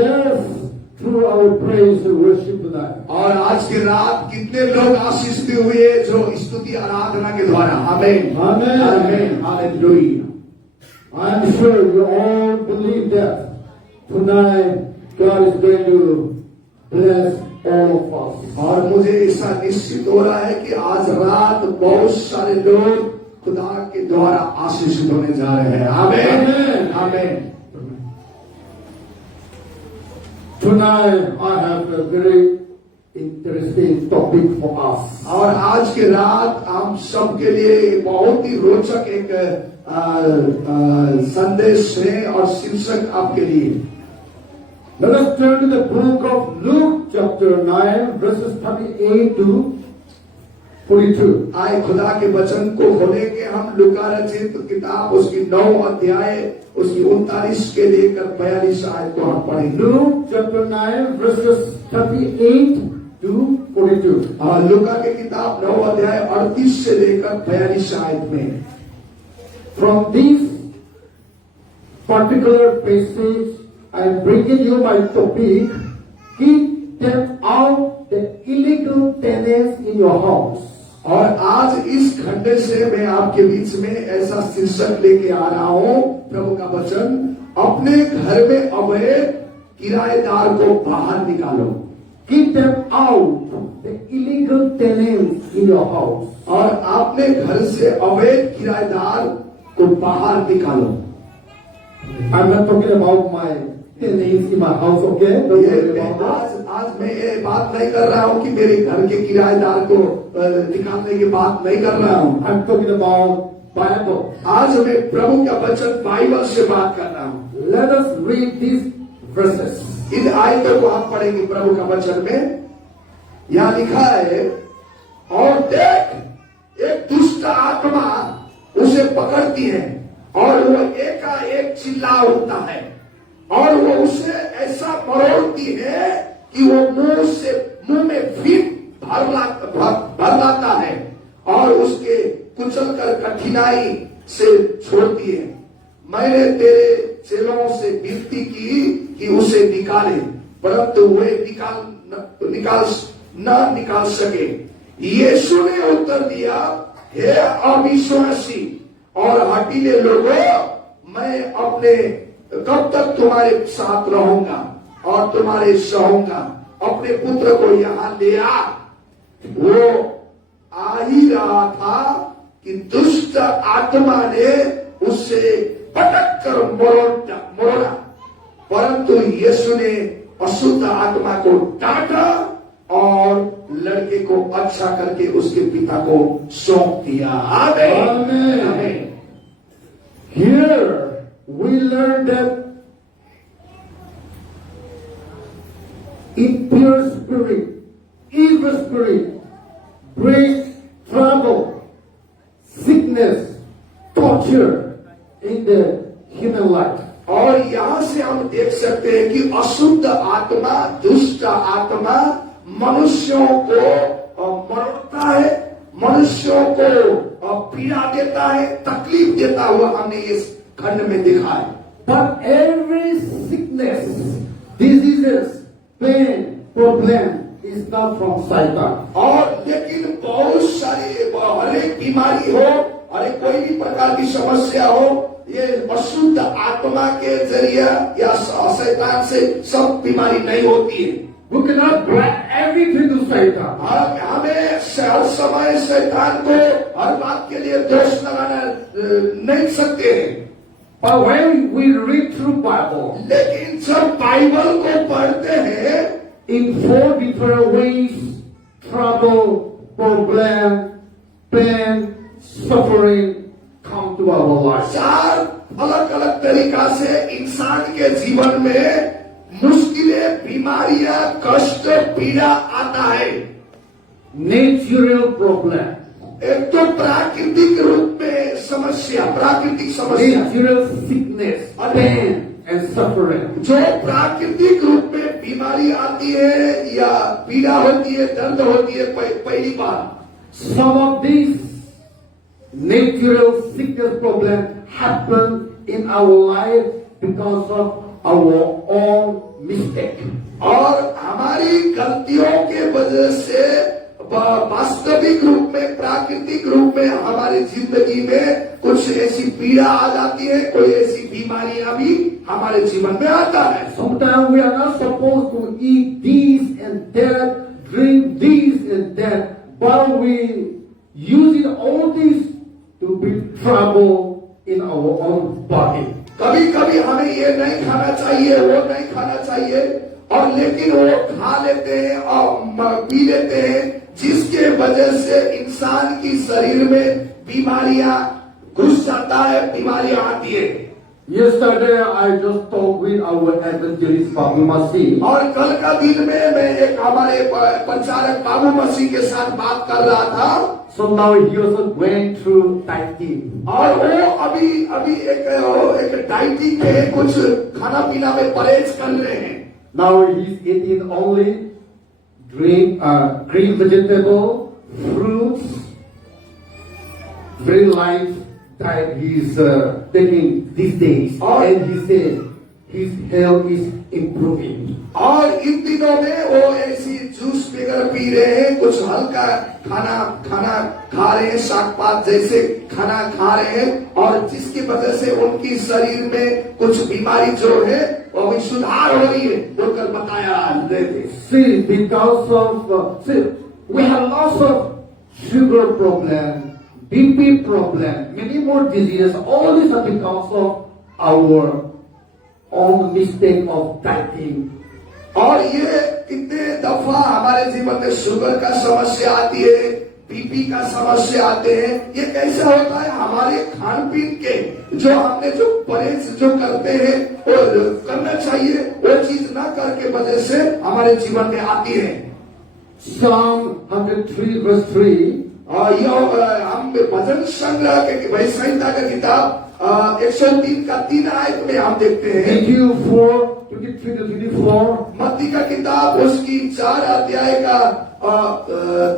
blessed through our praise and worship tonight. और आज की रात कितने लोग आशीषित हुए जो स्तुति आराधना के द्वारा। आमीन Amen. आमीन hallelujah. I'm sure you all believe that tonight God is going to bless all of us. और मुझे ऐसा निश्चित हो रहा है कि आज रात बहुत सारे लोग खुदा के द्वारा आशीषित होने जा रहे हैं। आमीन आमीन। Tonight I have a very interesting topic for us. और आज की रात हम सबके लिए बहुत ही रोचक एक संदेश है और शीर्षक आपके लिए। Let us turn to the book of Luke chapter 9 verses 38 to 42. आए खुदा के वचन को खोलेंगे हम लूका रचित किताब उसकी 9 अध्याय उसकी 39 के लेकर 42 आयत को हम पढ़ेंगे। Luke chapter 9 verses 38 to 42. लूका की किताब 9 अध्याय 38 से लेकर 42 आयत में। From this particular passage, I am bringing you my topic: keep them out the illegal tenants in your house. और आज इस खंड से मैं आपके बीच में ऐसा शीर्षक लेके आ रहा हूं, प्रभु का वचन, अपने घर में अवैध किराएदार को बाहर निकालो। Keep them out the illegal tenants in your house. और अपने घर से अवैध किराएदार को बाहर निकालो। I'm not talking about my tenants in my house, okay? Don't worry about that. आज मैं ये बात नहीं कर रहा हूँ कि मेरे घर के किराएदार को निकालने की बात नहीं कर रहा हूँ। I'm talking about Bible. आज मैं प्रभु का वचन बाइबल से बात कर रहा हूँ। Let us read these verses. इन आयतों को आप पढ़ेंगे प्रभु का वचन में। यहाँ लिखा है, और देख एक दुष्ट आत्मा उसे पकड़ती है और वो एकाएक चिल्ला उठता है और वो उसे ऐसा मरोड़ती है कि वो मुंह में फिर भर लाता है और उसके कुचल कर कठिनाई से छोड़ती है। मैंने तेरे चेलों से विनती की कि उसे निकाले, परंतु वे निकाल सके। यीशु ने उत्तर दिया, हे अविश्वासी और हठीले लोगों, मैं अपने कब तक तुम्हारे साथ रहूंगा और तुम्हारे सहूंगा। अपने पुत्र को यहाँ ले आ। वो आ ही रहा था कि दुष्ट आत्मा ने उससे पटक कर मोड़ा, परंतु यीशु ने अशुद्ध आत्मा को डांटा और लड़के को अच्छा करके उसके पिता को सौंप दिया। आमीन आमीन। Here we learn that impure spirit, evil spirit, brings trouble, sickness, torture in the human life. और यहाँ से हम देख सकते हैं कि अशुद्ध आत्मा, दुष्ट आत्मा मनुष्यों को मरोड़ता है, मनुष्यों को पीड़ा देता है, तकलीफ देता हुआ हमने इस खंड में देखा है। But every sickness, diseases, pain, problem is not from Satan. और लेकिन बहुत सारी हर एक बीमारी हो, हर एक कोई भी प्रकार की समस्या हो, ये अशुद्ध आत्मा के जरिए या शैतान से सब बीमारी नहीं होती है। We cannot blame everything to Satan. हमें हर समय शैतान को हर बात के लिए दोष लगाना नहीं सकते हैं। But when we read through Bible, लेकिन जब बाइबल को पढ़ते हैं, in 4 different ways, trouble, problem, pain, suffering come to our lives. 4 अलग अलग तरीका से इंसान के जीवन में मुश्किलें, बीमारियां, कष्ट, पीड़ा आता है। Natural problem, एक तो प्राकृतिक रूप में समस्या, प्राकृतिक समस्या, natural sickness, pain and suffering. जो प्राकृतिक रूप में बीमारी आती है या पीड़ा होती है, दर्द होती है, पहली बार। Some of these natural sickness problem happen in our life because of our own mistake. और हमारी गलतियों के वजह से वास्तविक रूप में, प्राकृतिक रूप में हमारी जिंदगी में कुछ ऐसी पीड़ा आ जाती है, कोई ऐसी बीमारियां भी हमारे जीवन में आता है। Sometimes we are not supposed to eat this and that, drink this and that, but we using all this to bring trouble in our own body. कभी कभी हमें ये नहीं खाना चाहिए, वो नहीं खाना चाहिए, और लेकिन वो खा लेते हैं और पी लेते हैं, जिसके वजह से इंसान की शरीर में बीमारियां घुस जाता है, बीमारियां आती है। Yesterday I just talked with our evangelist Babu Masi. और कल का दिन में मैं एक हमारे प्रचारक बाबू मसीह के साथ बात कर रहा था। So now he also went through dieting. और वो अभी एक डाइटिंग में कुछ खाना पीना में परहेज कर रहे हैं। Now he's eating only green vegetable, fruits, very light diet he's taking these days. And he said his health is improving. और इन दिनों में वो ऐसी जूस वगैरह पी रहे हैं, कुछ हल्का खाना खा रहे हैं, शाक पात जैसे खाना खा रहे हैं, और जिसकी वजह से उनकी शरीर में कुछ बीमारी जो है वो भी सुधार हो रही है, वो कल बताया। See, because of we have lots of sugar problem, BP problem, many more diseases. All these are because of our own mistake of dieting. और ये कितने दफा हमारे जीवन में शुगर का समस्या आती है, बीपी का समस्या आते हैं। ये कैसे होता है? हमारे खान पीन के जो हमने जो परहेज जो करते हैं और करना चाहिए, वो चीज ना करके वजह से हमारे जीवन में आती है। Psalm 103 verse 3. और यह हम भजन संग्रह के संहिता का किताब 103 का 3 आयत में हम देखते हैं। Matthew 4:23-24. मत्ती का किताब उसकी 4 अध्याय का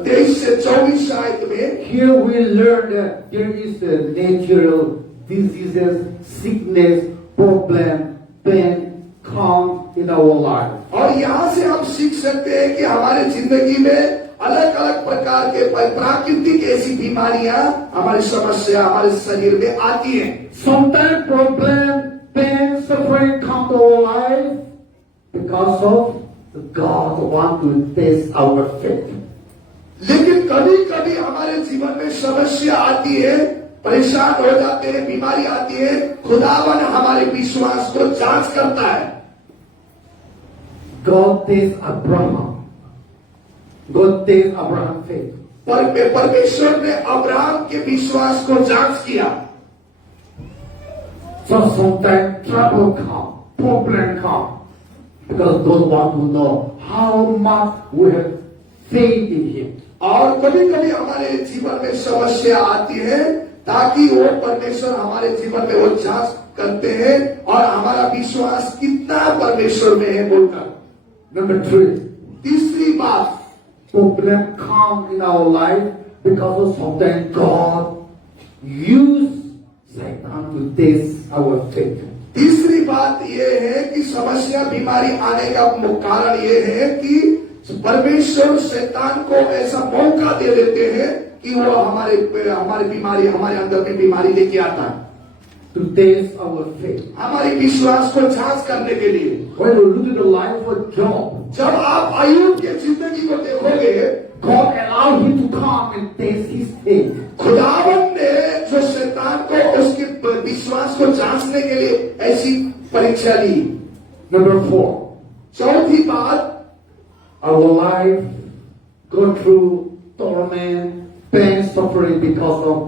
23 से 24 आयत में। Here we learn that there is a natural diseases, sickness, problem, pain come in our life. और यहाँ से हम सीख सकते हैं कि हमारे जिंदगी में अलग अलग प्रकार के प्राकृतिक ऐसी बीमारियां, हमारी समस्या हमारे शरीर में आती हैं। Sometimes problem, pain, suffering come to our life because of God want to test our faith. लेकिन कभी कभी हमारे जीवन में समस्या आती है, परेशान हो जाते हैं, बीमारी आती है, खुदावन हमारे विश्वास को जांच करता है। God tests Abraham. God tests Abraham's faith. परमेश्वर ने अब्राहम के विश्वास को जांच किया। So sometimes trouble come, problem come, because God want to know how much we have faith in Him. और कभी कभी हमारे जीवन में समस्या आती है, ताकि वो परमेश्वर हमारे जीवन में वो जांच करते हैं और हमारा विश्वास कितना परमेश्वर में है बोलकर। Number 3. तीसरी बात, Problem come in our life because of sometimes God use Satan to test our faith. तीसरी बात ये है कि समस्या बीमारी आने का कारण ये है कि परमेश्वर शैतान को ऐसा मौका दे देते हैं कि वो हमारे बीमारी, हमारे अंदर में बीमारी लेके आता है, To test our faith. हमारे विश्वास को जांच करने के लिए। When we look at the life of Job, जब आप अय्यूब की जिंदगी को देखोगे, God allowed him to come and test his faith. खुदावन ने जो शैतान को उसके विश्वास को जांचने के लिए ऐसी परीक्षा ली। Number 4. चौथी बात, Our life go through torment, pain, suffering because of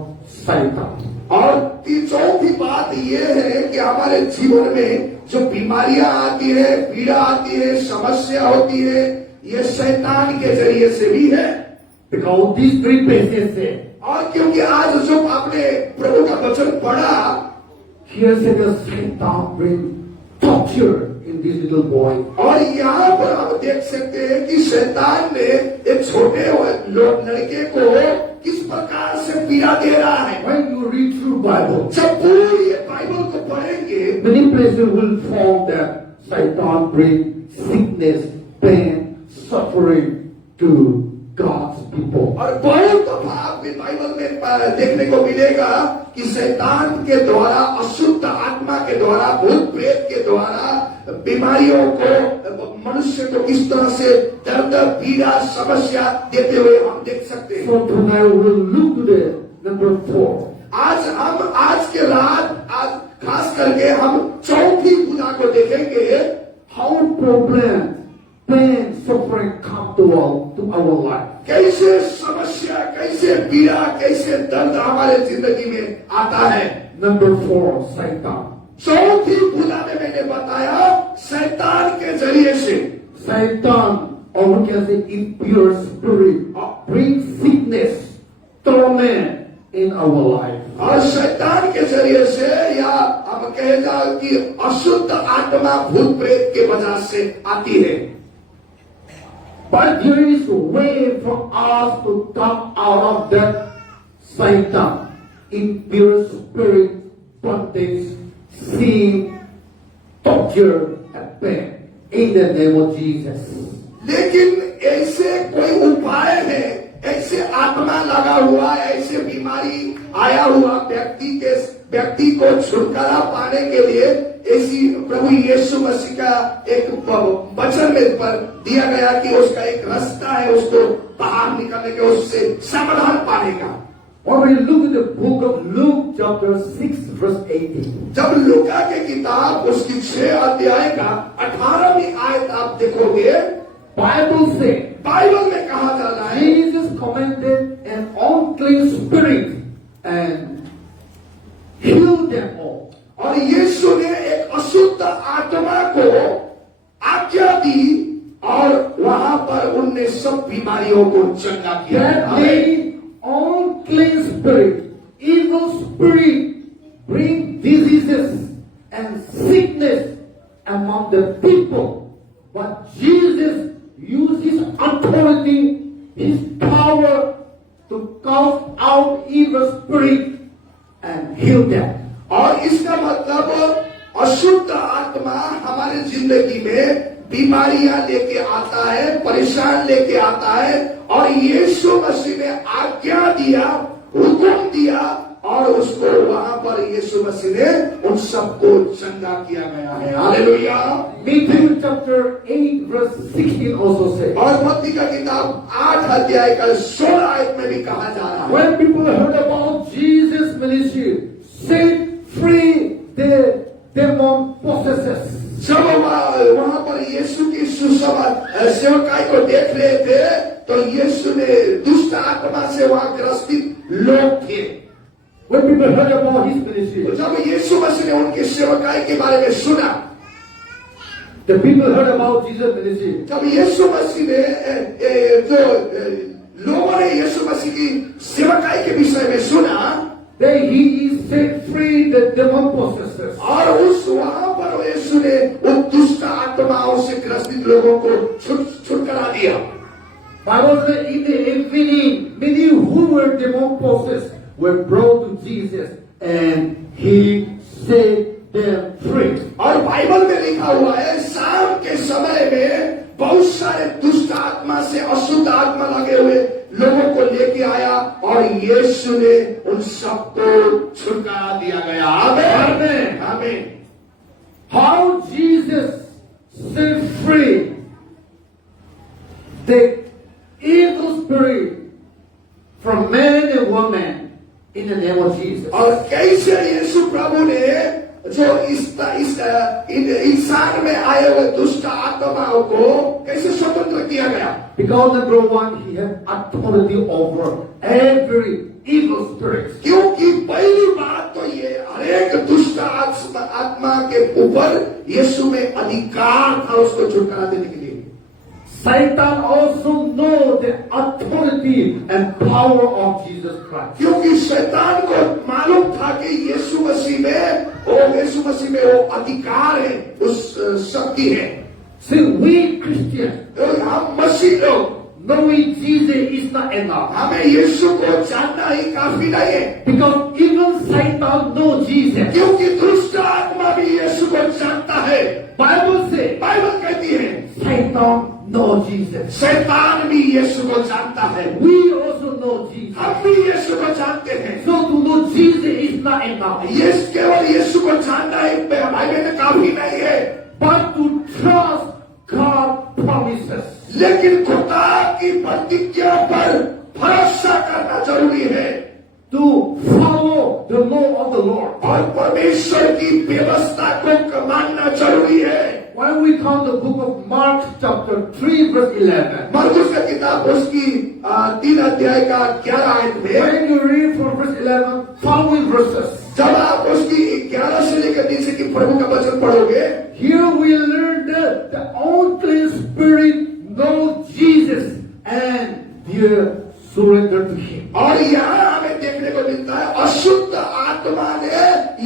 Satan. और चौथी बात ये है कि हमारे जीवन में जो बीमारियां आती है, पीड़ा आती है, समस्या होती है, ये शैतान के जरिए से भी है। Because these 3 places say, और क्योंकि आज जो आपने प्रभु का वचन पढ़ा, here said the Satan bring torture in this little boy. और यहाँ पर आप देख सकते हैं कि शैतान ने एक छोटे लड़के को किस प्रकार से पीड़ा दे रहा है। When you read through Bible, जब पूरी ये बाइबल को पढ़ेंगे, many places will found that Satan bring sickness, pain, suffering to God's people. और बहुत दफा आपके बाइबल में देखने को मिलेगा कि शैतान के द्वारा, अशुद्ध आत्मा के द्वारा, भूत प्रेत के द्वारा बीमारियों को, मनुष्य को किस तरह से दर्द, पीड़ा, समस्या देते हुए हम देख सकते हैं। So tonight we will look at number 4. आज के रात, आज खास करके हम चौथी पूजा को देखेंगे। How problem, pain, suffering come to our life. कैसे समस्या, कैसे पीड़ा, कैसे दर्द हमारे जिंदगी में आता है। Number 4, Satan. चौथी पूजा में मैंने बताया शैतान के जरिए से। Satan, or we can say impure spirit, brings sickness, torment in our life. और शैतान के जरिए से, या हम कहेगा कि अशुद्ध आत्मा भूत प्रेत के वजह से आती है। But there is a way for us to come out of that Satan, impure spirit, bondage, sin, torture, and pain. In the name of Jesus. लेकिन ऐसे कोई उपाय है, ऐसे आत्मा लगा हुआ, ऐसे बीमारी आया हुआ व्यक्ति को छुटकारा पाने के लिए ऐसी प्रभु यीशु मसीह का एक वचन में पर दिया गया कि उसका एक रास्ता है, उसको बाहर निकलने के, उससे समाधान पाने का। When we look at the book of Luke chapter 6 verse 18. जब लूका के किताब उसकी 6 अध्याय का 18वीं आयत आप देखोगे, Bible says, बाइबल में कहा जा रहा है, Jesus commanded an unclean spirit and healed them all. और यीशु ने एक अशुद्ध आत्मा को आज्ञा दी और वहां पर उनने सब बीमारियों को चंगा किया। That day, unclean spirit, evil spirit, bring diseases and sickness among the people. But Jesus used his authority, his power to cast out evil spirit and heal them. और इसका मतलब अशुद्ध आत्मा हमारे जिंदगी में बीमारियां लेके आता है, परेशान लेके आता है, और यीशु मसीह ने आज्ञा दिया, हुक्म दिया, और उसको वहां पर यीशु मसीह ने उन सबको चंगा किया गया है। Hallelujah. Matthew chapter 8 verse 16 also says, और मत्ती का किताब 8 अध्याय का 16 आयत में भी कहा जा रहा है, when people heard about Jesus' ministry, set free the demon possessors. जब वहां पर यीशु की सेवकाई को देख रहे थे, तो यीशु ने दुष्ट आत्मा से वहां ग्रसित लोग थे। When people heard about his ministry, जब यीशु मसीह ने उनकी सेवकाई के बारे में सुना, the people heard about Jesus' ministry. जब यीशु मसीह ने जो लोगों ने यीशु मसीह की सेवकाई के विषय में सुना, That he is set free the demon possessors. और उस वहां पर यीशु ने उन दुष्ट आत्माओं से ग्रसित लोगों को छुटकारा दिया। Bible says in the evening, many who were demon possessed were brought to Jesus and he set them free. और बाइबल में लिखा हुआ है, शाम के समय में बहुत सारे दुष्ट आत्मा से, अशुद्ध आत्मा लगे हुए लोगों को लेके आया और यीशु ने उन सबको छुटकारा दिया गया। आमीन, आमीन। How Jesus set free the evil spirit from man and woman in the name of Jesus. और कैसे यीशु प्रभु ने जो इस इंसान में आए हुए दुष्ट आत्माओं को कैसे स्वतंत्र किया गया? Because number one, he has authority over every evil spirit. क्योंकि पहली बात तो ये हरेक दुष्ट आत्मा के ऊपर यीशु में अधिकार था उसको छुटकारा देने के लिए। Satan also knows the authority and power of Jesus Christ. क्योंकि शैतान को मालूम था कि यीशु मसीह में वो अधिकार है, उस शक्ति है। See, we Christians, हम मसीह लोग knowing Jesus is not enough. हमें यीशु को जानना ही काफी नहीं है, Because even Satan knows Jesus. क्योंकि दुष्ट आत्मा भी यीशु को जानता है। Bible says बाइबल कहती है Satan knows Jesus. शैतान भी यीशु को जानता है। We also know Jesus. हम भी यीशु को जानते हैं। So to know Jesus is not enough, ये केवल यीशु को जानना एक भाई में काफी नहीं है, but to trust God's promises. लेकिन खुदा की प्रतिज्ञा पर भरोसा करना जरूरी है To follow the law of the Lord. और परमेश्वर की व्यवस्था को मानना जरूरी है। When we count the book of Mark chapter 3 verse 11, मरकुस का किताब उसकी 3 अध्याय का 11 आयत में when you read from verse 11 following verses, जब आप उसकी 11 से लेकर नीचे की प्रभु का वचन पढ़ोगे, here we learn that the unclean spirit knows Jesus and they surrender to him. और यहाँ हमें देखने को मिलता है अशुद्ध आत्मा ने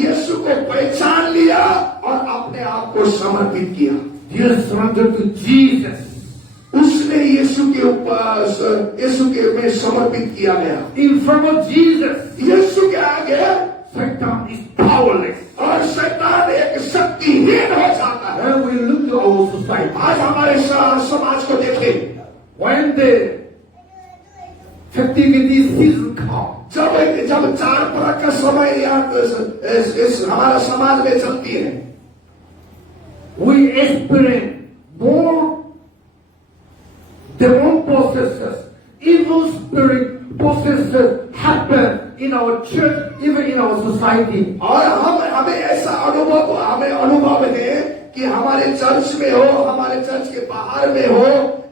यीशु को पहचान लिया और अपने आप को समर्पित किया। They surrender to Jesus. उसने यीशु के में समर्पित किया गया। In front of Jesus, यीशु के आगे Satan is powerless. और शैतान एक शक्तिहीन हो जाता है। When we look to our society, आज हमारे समाज को देखें, when the festivity season comes, जब चार परक का समय यहाँ हमारा समाज में चलती है, we experience more demon possesses, evil spirit possesses happen in our church, even in our society. और हमें ऐसा अनुभव है कि हमारे चर्च में हो, हमारे चर्च के बाहर में हो,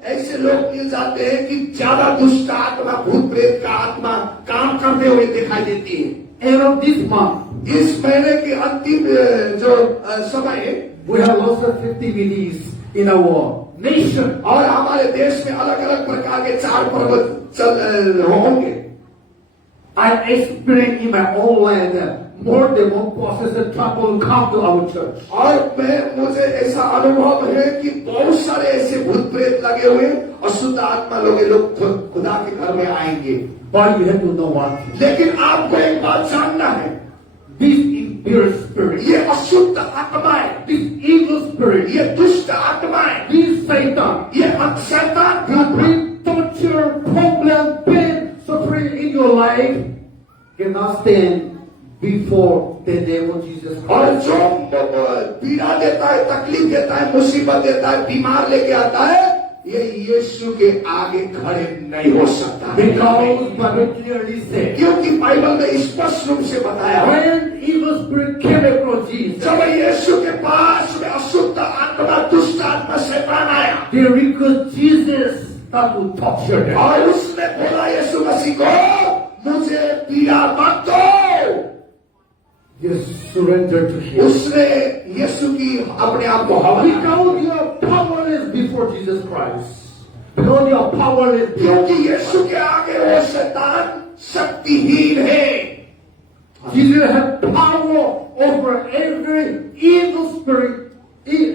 ऐसे लोग मिल जाते हैं कि ज्यादा दुष्ट आत्मा, भूत प्रेत का आत्मा काम करते हुए दिखाई देती है। End of this month, इस महीने के अंतिम जो समय we have lots of festivities in our nation. और हमारे देश में अलग अलग प्रकार के 4 पर्व होंगे। I experience in my own land more demon possessed trouble come to our church. और मुझे ऐसा अनुभव है कि बहुत सारे ऐसे भूत प्रेत लगे हुए अशुद्ध आत्मा लोग खुदा के घर में आएंगे। But you have to know one thing. लेकिन आपको एक बात जानना है, This impure spirit, ये अशुद्ध आत्मा है, this evil spirit, ये दुष्ट आत्मा है, this Satan, ये शैतान will bring torture, problem, pain, suffering in your life, cannot stand before the name of Jesus और Christ. जो पीड़ा देता है, तकलीफ देता है, मुसीबत देता है, बीमार लेके आता है, ये यीशु के आगे खड़े नहीं हो सकता। Because Bible clearly said, क्योंकि बाइबल में स्पष्ट रूप से बताया है, when evil spirit came across Jesus, जब यीशु के पास में अशुद्ध आत्मा, दुष्ट आत्मा शैतान आया they requested Jesus not to torture them. और उसने बोला यीशु मसीह को, मुझे पीड़ा मत दो। They surrendered to him. उसने यीशु की अपने आप को हवा दी। Because you are powerless before Jesus Christ. Because you are powerless. क्योंकि यीशु के आगे वो शैतान शक्तिहीन है। Jesus has power over every evil spirit,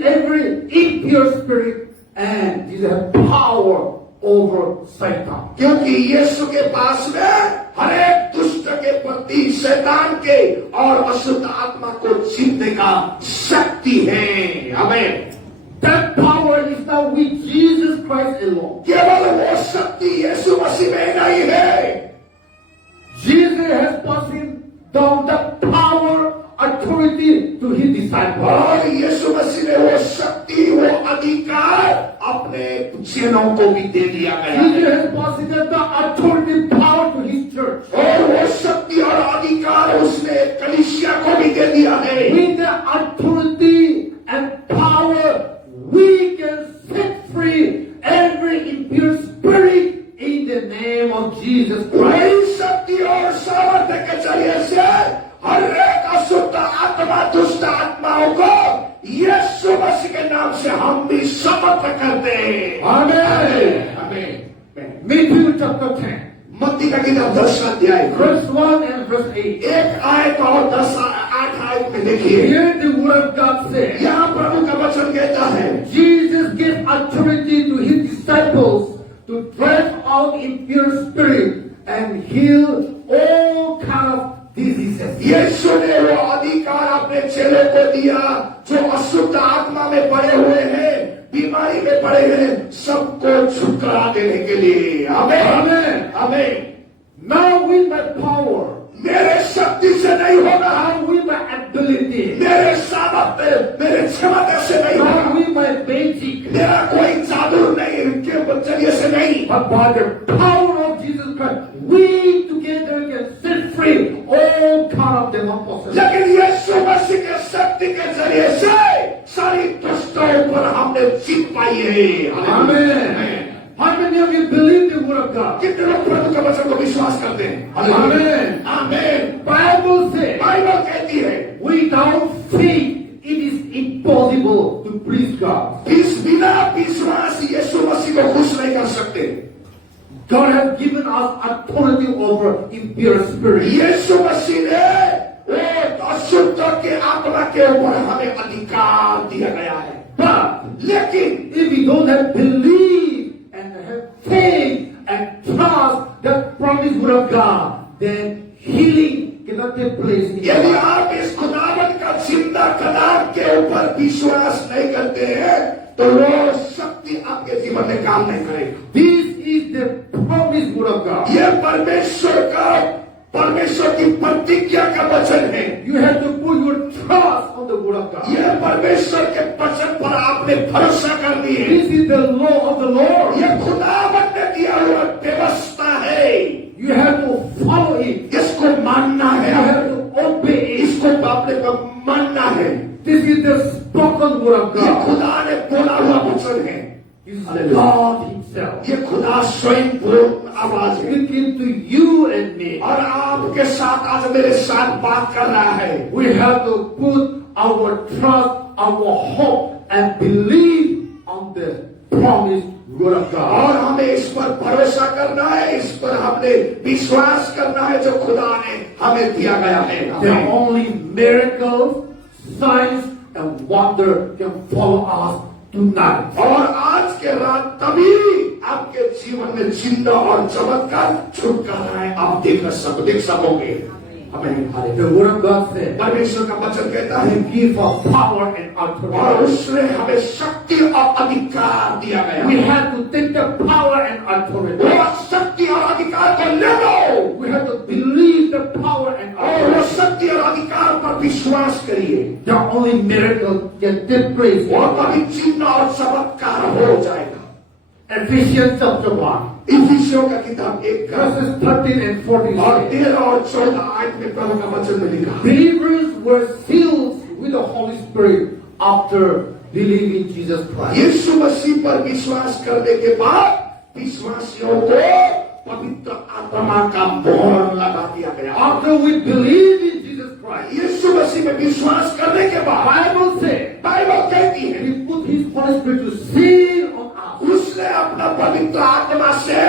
every impure spirit, and Jesus has power over Satan. क्योंकि यीशु के पास में हर एक दुष्ट के प्रति शैतान के और अशुद्ध आत्मा को जीतने का शक्ति है। हमें That power is not with Jesus Christ alone. केवल वो शक्ति यीशु मसीह में नहीं है। Jesus has passed down the power, authority to his disciples. और यीशु मसीह ने वो शक्ति, वो अधिकार अपने चेलों को भी दे दिया गया Jesus है। has passed the authority, power to his church. और वो शक्ति और अधिकार उसने कलीसिया को भी दे दिया है। With the authority and power, we can set free every impure spirit in the name of Jesus Christ. वही शक्ति और सामर्थ्य के जरिए से हर एक अशुद्ध आत्मा, दुष्ट आत्माओं को यीशु मसीह के नाम से हम भी समर्थ करते हैं। Amen. आमीन। Matthew chapter 10, मत्ती का किताब 10 अध्याय verse 1 and verse 8. 1 आयत और 8 आयत में देखिए, Here the word of God says, यहाँ प्रभु का वचन कहता है, Jesus gave authority to his disciples to drive out impure spirit and heal all kind of diseases. यीशु ने वो अधिकार अपने चेलों को दिया, जो अशुद्ध आत्मा में पड़े हुए हैं, बीमारी में पड़े हैं, सबको छुटकारा देने के लिए। आमीन, Amen. आमीन। Not with my power, मेरे शक्ति से नहीं होगा, not with my ability, मेरे सामर्थ्य, मेरे क्षमता से नहीं not होगा, with my magic, मेरा कोई जादू नहीं के जरिए से नहीं, but by the power of Jesus Christ, we together can set free all kind of demon possession. लेकिन यीशु मसीह के शक्ति के जरिए से सारी दुष्टों पर हमने जीत पाई है। Amen. How many of you believe the word of God? कितने लोग प्रभु के वचन को विश्वास करते हैं? Amen. आमीन। Bible says, बाइबल कहती है, without faith, it is impossible to please God. बिना विश्वास यीशु मसीह को खुश नहीं कर सकते। God has given us authority over impure spirits. यीशु मसीह ने वो अशुद्ध के आत्मा के ऊपर हमें अधिकार दिया गया है। But लेकिन if we don't have belief and have faith and trust that promised word of God, then healing cannot take place in your यदि life. आप इस खुदावन का जिंदा कलाम के ऊपर विश्वास नहीं करते हैं, तो वो शक्ति आपके जीवन में काम नहीं करेगी। This is the promised word of God. ये परमेश्वर की प्रतिज्ञा का वचन है। You have to put your trust on the word of God. ये परमेश्वर के वचन पर आपने भरोसा कर दिए। This is the law of the Lord. ये खुदावन ने दिया हुआ व्यवस्था है, You have to follow it. इसको मानना You है, have to obey it. इसको आपने को मानना है। This is the spoken word of ये God. खुदा ने बोला हुआ वचन है, This is God Himself ये खुदा स्वयं बोल आवाज है speaking to you and me. और आपके साथ आज मेरे साथ बात कर रहा है। We have to put our trust, our hope, and believe on the promised word of God. और हमें इस पर भरोसा करना है, इस पर हमने विश्वास करना है जो खुदा ने हमें दिया गया है। There only miracles, signs, and wonder can follow us tonight. और आज के रात तभी आपके जीवन में जिंदा और चमत्कार छुटकारा है, आप देख सकोगे। हमें The word of God says, परमेश्वर का वचन कहता है, He gives us power and और authority. उसने हमें शक्ति और अधिकार दिया गया। We have to take the power and authority. वो शक्ति और अधिकार को ले लो We have to believe the power and और वो authority. शक्ति और अधिकार पर विश्वास करिए, The only miracle can take place. और तभी चिन्ह और चमत्कार हो जाएगा। Ephesians chapter 1, इफिसियों का किताब 1 का verses 13 and 14 और says, 13 और 14 आयत में प्रभु का वचन में लिखा, Believers were sealed with the Holy Spirit after believing Jesus Christ. यीशु मसीह पर विश्वास करने के बाद विश्वासियों को पवित्र आत्मा का मोहर लगा दिया गया। After we believe in Jesus Christ, यीशु मसीह में विश्वास करने के बाद Bible says, बाइबल कहती है, He put His Holy Spirit to seal on us. उसने अपना पवित्र आत्मा से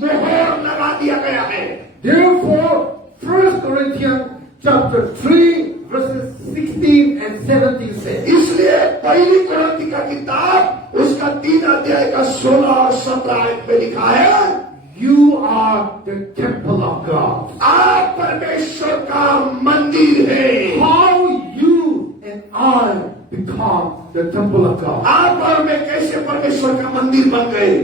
मोहर लगा दिया गया है। Therefore, 1 Corinthians chapter 3, verses 16 and 17 says, इसलिए पहली कुरिन्थी का किताब उसका 3 अध्याय का 16 और 17 आयत में लिखा है, You are the temple of God. आप परमेश्वर का मंदिर है। How you and I become the temple of God? आप और मैं कैसे परमेश्वर का मंदिर बन गए?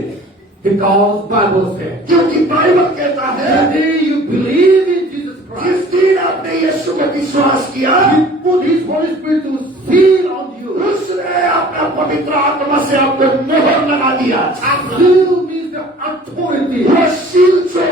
Because Bible says, क्योंकि बाइबल कहता है, the day you believe in Jesus Christ, जिस दिन आपने यीशु को विश्वास किया, He put His Holy Spirit to seal on you. उसने अपना पवित्र आत्मा से आपको मोहर लगा दिया, छाप लगा। Seal means the authority. वो सील जो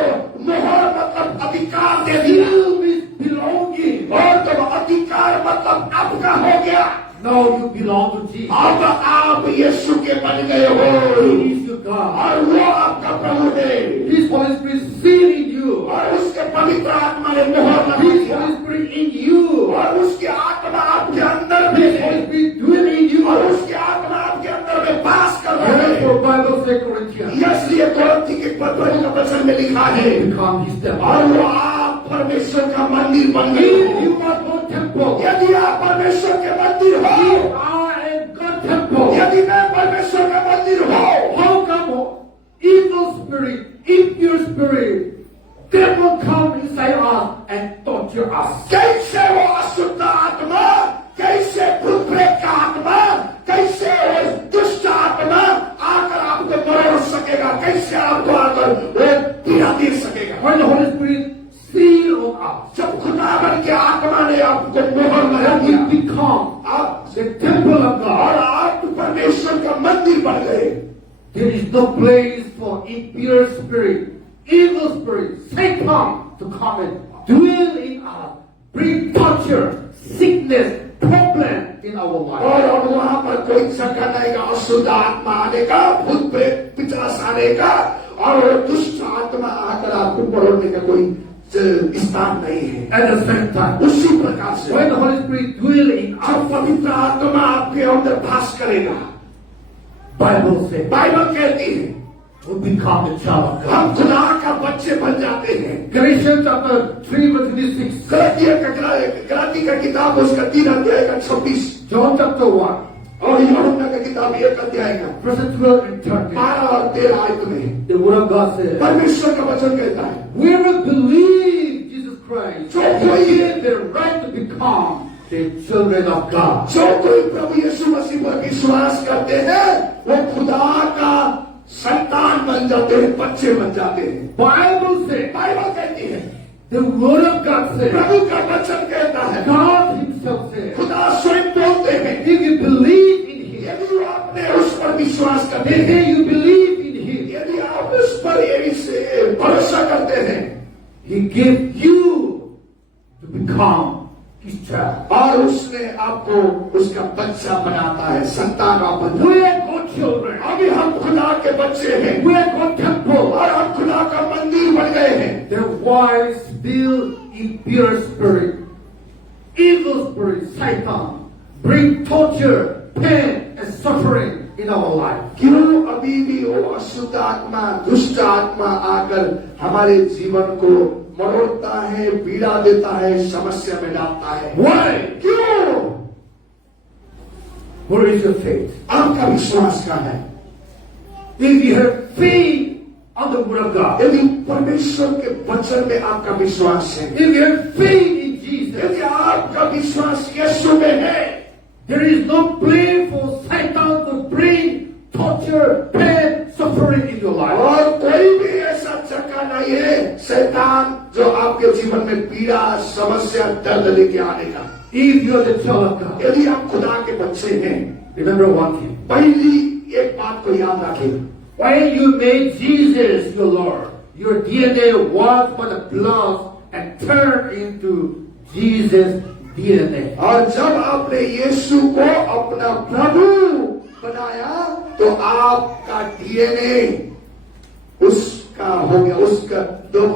मोहर मतलब अधिकार दे दिया, Seal means belonging. और जब अधिकार मतलब आपका हो गया, Now you belong to Jesus. अब आप यीशु के बन गए हो He is your God. और वो आपका प्रभु है His Holy Spirit sealing you. और उसके पवित्र आत्मा ने मोहर लगा His दिया Holy Spirit in you. और उसकी आत्मा आपके अंदर में His है Holy Spirit dwelling in you. और उसकी आत्मा आपके अंदर में वास कर रहा है। Therefore, Bible says Corinthians, इसलिए कुरिन्थी के पत्री का वचन में लिखा है, become His temple. और वो आप परमेश्वर का मंदिर बन गए If हो। you are no temple, यदि आप परमेश्वर के मंदिर हो, if I am God temple, यदि मैं परमेश्वर का मंदिर हो, how come evil spirit, impure spirit, devil come inside us and torture us? कैसे वो अशुद्ध आत्मा, कैसे पीड़ा दे सकेगा। When the Holy Spirit seal on us, जब खुदावन के आत्मा ने आपको मोहर लगा then दिया, we become आप the temple of और God. आप परमेश्वर का मंदिर बन गए। There is no place for impure spirit, evil spirit, Satan to come and dwell in us, bring torture, sickness, problem in our life. और अब वहां पर कोई जगह नहीं का, अशुद्ध आत्मा आने का, भूत प्रेत पिशाच आने का और दुष्ट आत्मा आकर आपको परोड़ने का कोई स्थान नहीं है। At the same time, उसी प्रकार से when the Holy Spirit dwell in us, जब पवित्र आत्मा आपके अंदर वास करेगा, Bible says, बाइबल कहती है we become the child of God. हम खुदा का बच्चे बन जाते हैं। Galatians chapter 3 verse 26, गलाती का किताब उसका 3 अध्याय का 26 John chapter 1 और यूहन्ना का किताब 1 अध्याय का verses 12 and 13. 12 और 13 आयत में The word of God says, परमेश्वर का वचन कहता है, whoever believes Jesus Christ, जो कोई has the right to become the children of God. जो कोई प्रभु यीशु मसीह पर विश्वास करते हैं वो खुदा का संतान बन जाते हैं, बच्चे बन जाते हैं। Bible says, बाइबल कहती है, the word of God says, प्रभु का वचन कहता है, God himself says, खुदा स्वयं बोलते हैं, if you believe in him, यदि आपने उस पर विश्वास करते हैं, if you believe in him, यदि आप उस पर यदि से भरोसा करते हैं, he gives you to become his child. और उसने आपको उसका बच्चा बनाता है, संतान आप बन जाते We हैं। are God's children. अभी हम खुदा के बच्चे हैं We are God's temple. और हम खुदा का मंदिर बन गए हैं। There was still impure spirit, evil spirit, Satan, bring torture, pain, and suffering in our life. क्यों अभी भी वो अशुद्ध आत्मा, दुष्ट आत्मा आकर हमारे जीवन को मरोड़ता है, पीड़ा देता है, समस्या में डालता है? Why? क्यों? Where is your faith? आपका विश्वास कहाँ है? If you have faith on the word of God, यदि परमेश्वर के वचन में आपका विश्वास है, if you have faith in Jesus, यदि आपका विश्वास यीशु में है, there is no place for Satan to bring torture, pain, suffering in your life. और कोई भी ऐसा जगह नहीं है शैतान जो आपके जीवन में पीड़ा, समस्या, दर्द लेके आने का। If you are the child of God, यदि आप खुदा के बच्चे हैं, remember one thing. पहली एक बात को याद रखें, When you made Jesus your Lord, your DNA was by the blood and turned into Jesus' DNA. और जब आपने यीशु को अपना प्रभु बनाया तो आपका डीएनए उसका हो गया, उसका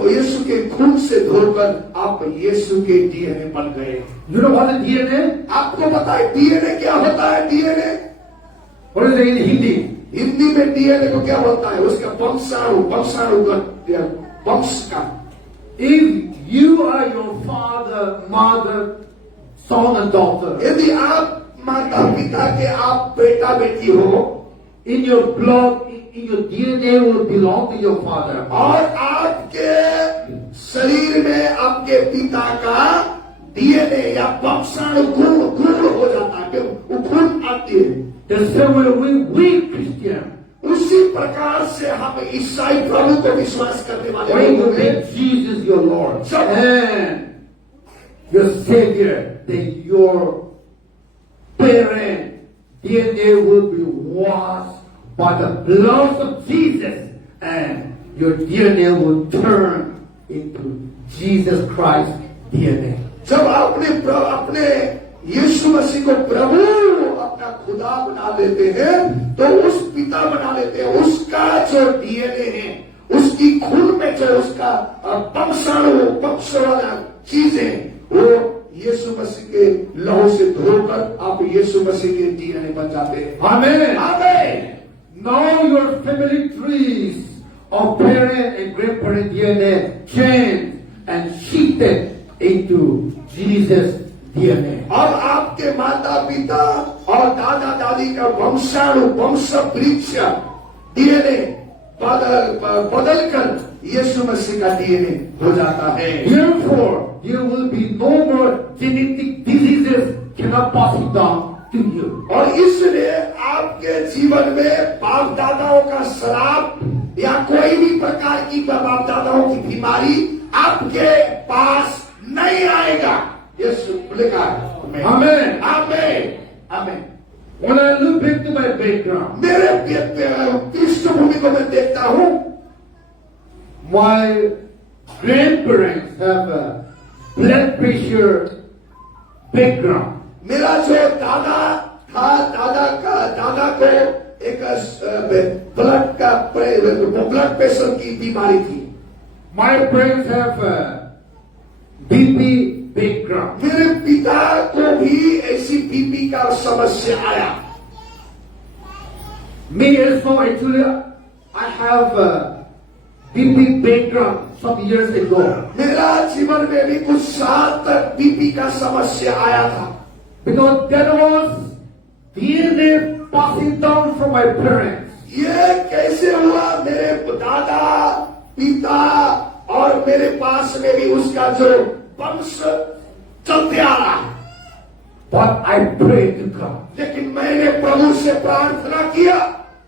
यीशु के खून से धोकर आप यीशु के डीएनए बन गए। You know what is DNA? आपको पता है डीएनए क्या होता है? DNA What is it in Hindi? Hindi में डीएनए को क्या बोलता है? उसका वंशाणु, वंशाणु का वंश का। If you are your father, mother, son and daughter, यदि आप माता पिता के आप बेटा बेटी हो, in your blood, in your DNA will belong to your father. और आपके शरीर में आपके पिता का डीएनए या वंशाणु गुण हो जाता है, वो खून आती है। The same way we Christian, उसी प्रकार से हम ईसाई प्रभु को विश्वास करने वाले when you लोग हैं, make Jesus your Lord Sure. and your Savior, then your parent DNA will be washed by the blood of Jesus, and your DNA will turn into Jesus Christ DNA. जब आपने अपने यीशु मसीह को प्रभु अपना खुदा बना लेते हैं तो उस पिता बना लेते हैं, उसका जो डीएनए है, उसकी खून में जो उसका वंशाणु वंश वाला चीजें, वो यीशु मसीह के लहू से धोकर आप यीशु मसीह के डीएनए बन जाते हैं। Amen. आमीन। Now your family trees of parent and grandparent DNA changed and shifted into Jesus' DNA. अब आपके माता पिता और दादा दादी का वंशाणु वंश वृक्ष डीएनए बदल कर यीशु मसीह का डीएनए हो जाता है। Therefore, there will be no more genetic diseases cannot pass it down to you. और इसलिए आपके जीवन में बाप दादाओं का श्राप या कोई भी प्रकार की बाप दादाओं की बीमारी आपके पास नहीं आएगा। यीशु लिखा है। Amen. आमीन आमीन। When I look back to my background, मेरे पृष्ठभूमि को मैं देखता हूं, my grandparents have a blood pressure background. मेरा जो दादा था, दादा को एक ब्लड प्रेशर की बीमारी थी। My parents have a BP background. मेरे पिता को भी ऐसी बीपी का समस्या आया। Me also, actually, I have a BP background some years ago. मेरा जीवन में भी कुछ साल तक बीपी का समस्या आया था। Because that was DNA passing down from my parents. ये कैसे हुआ? मेरे दादा, पिता और मेरे पास में भी उसका जो वंश चलते आ रहा है। But I prayed to God. लेकिन मैंने प्रभु से प्रार्थना किया,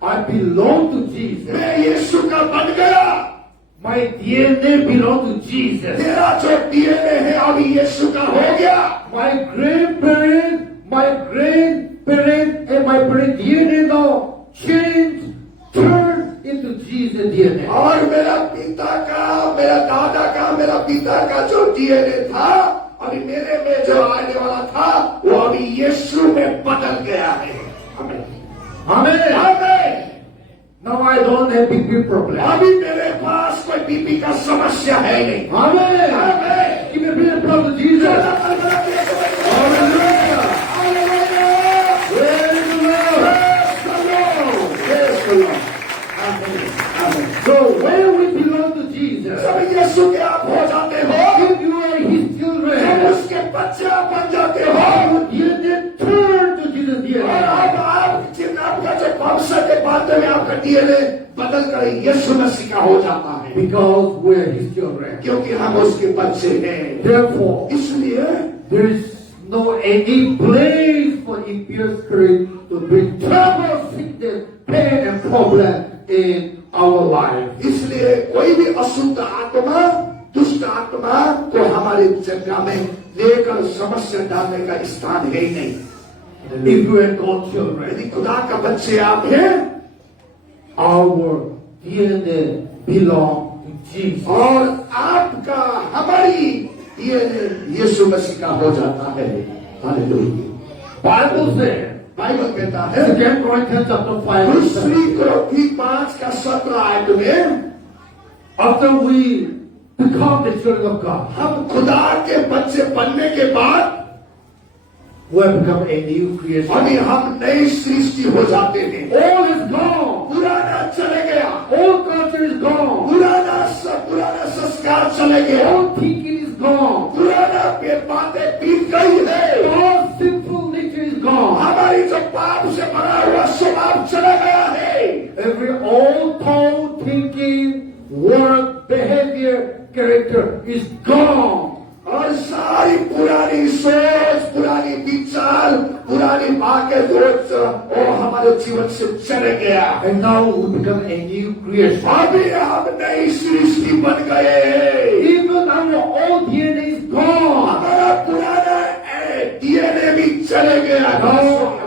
I belong to Jesus. मैं यीशु का बन गया। My DNA belong to Jesus. मेरा जो डीएनए है अभी यीशु का हो गया। My grandparents, and my parents' DNA now changed, turned into Jesus DNA. और मेरा पिता का, मेरा दादा का, मेरा पिता का जो डीएनए था, अभी मेरे में जो आने वाला था, वो अभी यीशु में बदल गया है। आमीन। Amen. आमीन। Now I don't have BP problem. अभी मेरे पास कोई बीपी का समस्या है नहीं। Amen. आमीन। Give me a blood of Jesus. Hallelujah. Praise the Lord. So when we belong to Jesus, जब यीशु के आप हो जाते हो, if you are His जब children, उसके बच्चे आप बन जाते हो, your DNA turn to Jesus और DNA. अब आपका जो वंश के बाद में आपका डीएनए बदल कर यीशु मसीह का हो जाता है, Because we are His children. क्योंकि हम उसके बच्चे हैं। Therefore, इसलिए there is no any place for impure spirit to bring trouble, sickness, pain, and problem in our life. इसलिए कोई भी अशुद्ध आत्मा, दुष्ट आत्मा को हमारे जगह में लेकर समस्या डालने का स्थान है ही नहीं। If you are God's children, यदि खुदा का बच्चे आप हैं, our DNA belong to Jesus. और आपका, हमारी डीएनए यीशु मसीह का हो जाता है। हालेलुया। Bible says, बाइबल कहता है 2 Corinthians chapter 5, verse 7, दूसरी कोरिन्थी 5 का 17 आयत में, after we become the children of God, हम खुदा के बच्चे बनने के बाद we have become a new creation. अभी हम नई सृष्टि हो जाते हैं। All is gone. पुराना चले गया, All culture is gone. पुराना संस्कार चले गया, All thinking is gone. पुराना बातें बीत गई है। All sinful nature is gone. हमारी जो पाप से भरा हुआ स्वभाव चला गया है। Every old thought, thinking, word, behavior, character is gone. और सारी पुरानी सोच, पुरानी विचार, पुरानी भाग्य दोष वो हमारे जीवन से चले गया। And now we become a new creation. अभी हम नई सृष्टि बन गए। Even our old DNA is gone. हमारा पुराना डीएनए भी चले गया। Now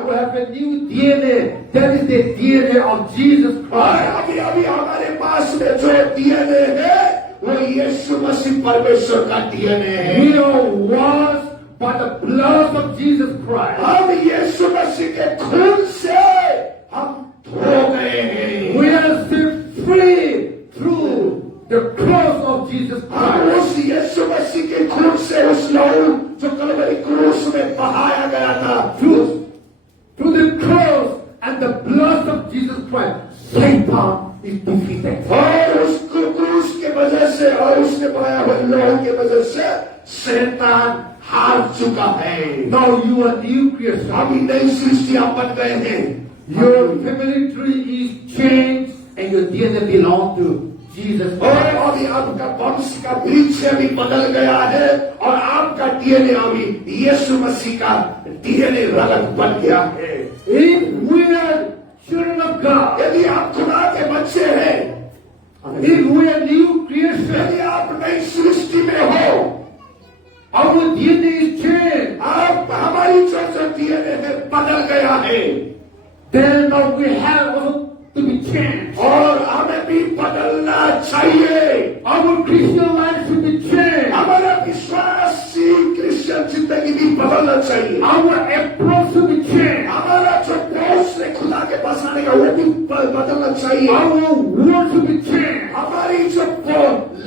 we have a new DNA. That is the DNA of Jesus और Christ. अभी अभी हमारे पास में जो डीएनए है वो यीशु मसीह परमेश्वर का डीएनए है। We are washed by the blood of Jesus Christ. हम यीशु मसीह के खून से हम धो गए हैं। We are set free through the cross of Jesus हम Christ. उस यीशु मसीह के खून से, उस लहू जो कलवरी क्रूस में बहाया गया था, Through the cross and the blood of Jesus Christ, Satan is defeated. और उस क्रूस के वजह से और उसने बहाया हुए लहू के वजह से शैतान हार चुका है। Now you are new creation. अभी नई सृष्टियां बन गए हैं। Your family tree is changed and your DNA belong to Jesus और Christ. अभी आपका वंश का वृक्ष भी बदल गया है और आपका डीएनए अभी यीशु मसीह का डीएनए रगत बन गया है। If we are children of God, यदि आप खुदा के बच्चे हैं, If we are new creation, यदि आप नई सृष्टि में हो, our DNA is changed. आप हमारी जो DNA में बदल गया है, Then now we have also to be changed. और हमें भी बदलना चाहिए। Our Christian life should be changed. हमारा विश्वासी क्रिश्चियन जिंदगी भी बदलना चाहिए। Our approach should be changed. हमारा जो पहुंच है खुदा के पास आने का वो भी बदलना चाहिए। Our word should be changed. हमारी जो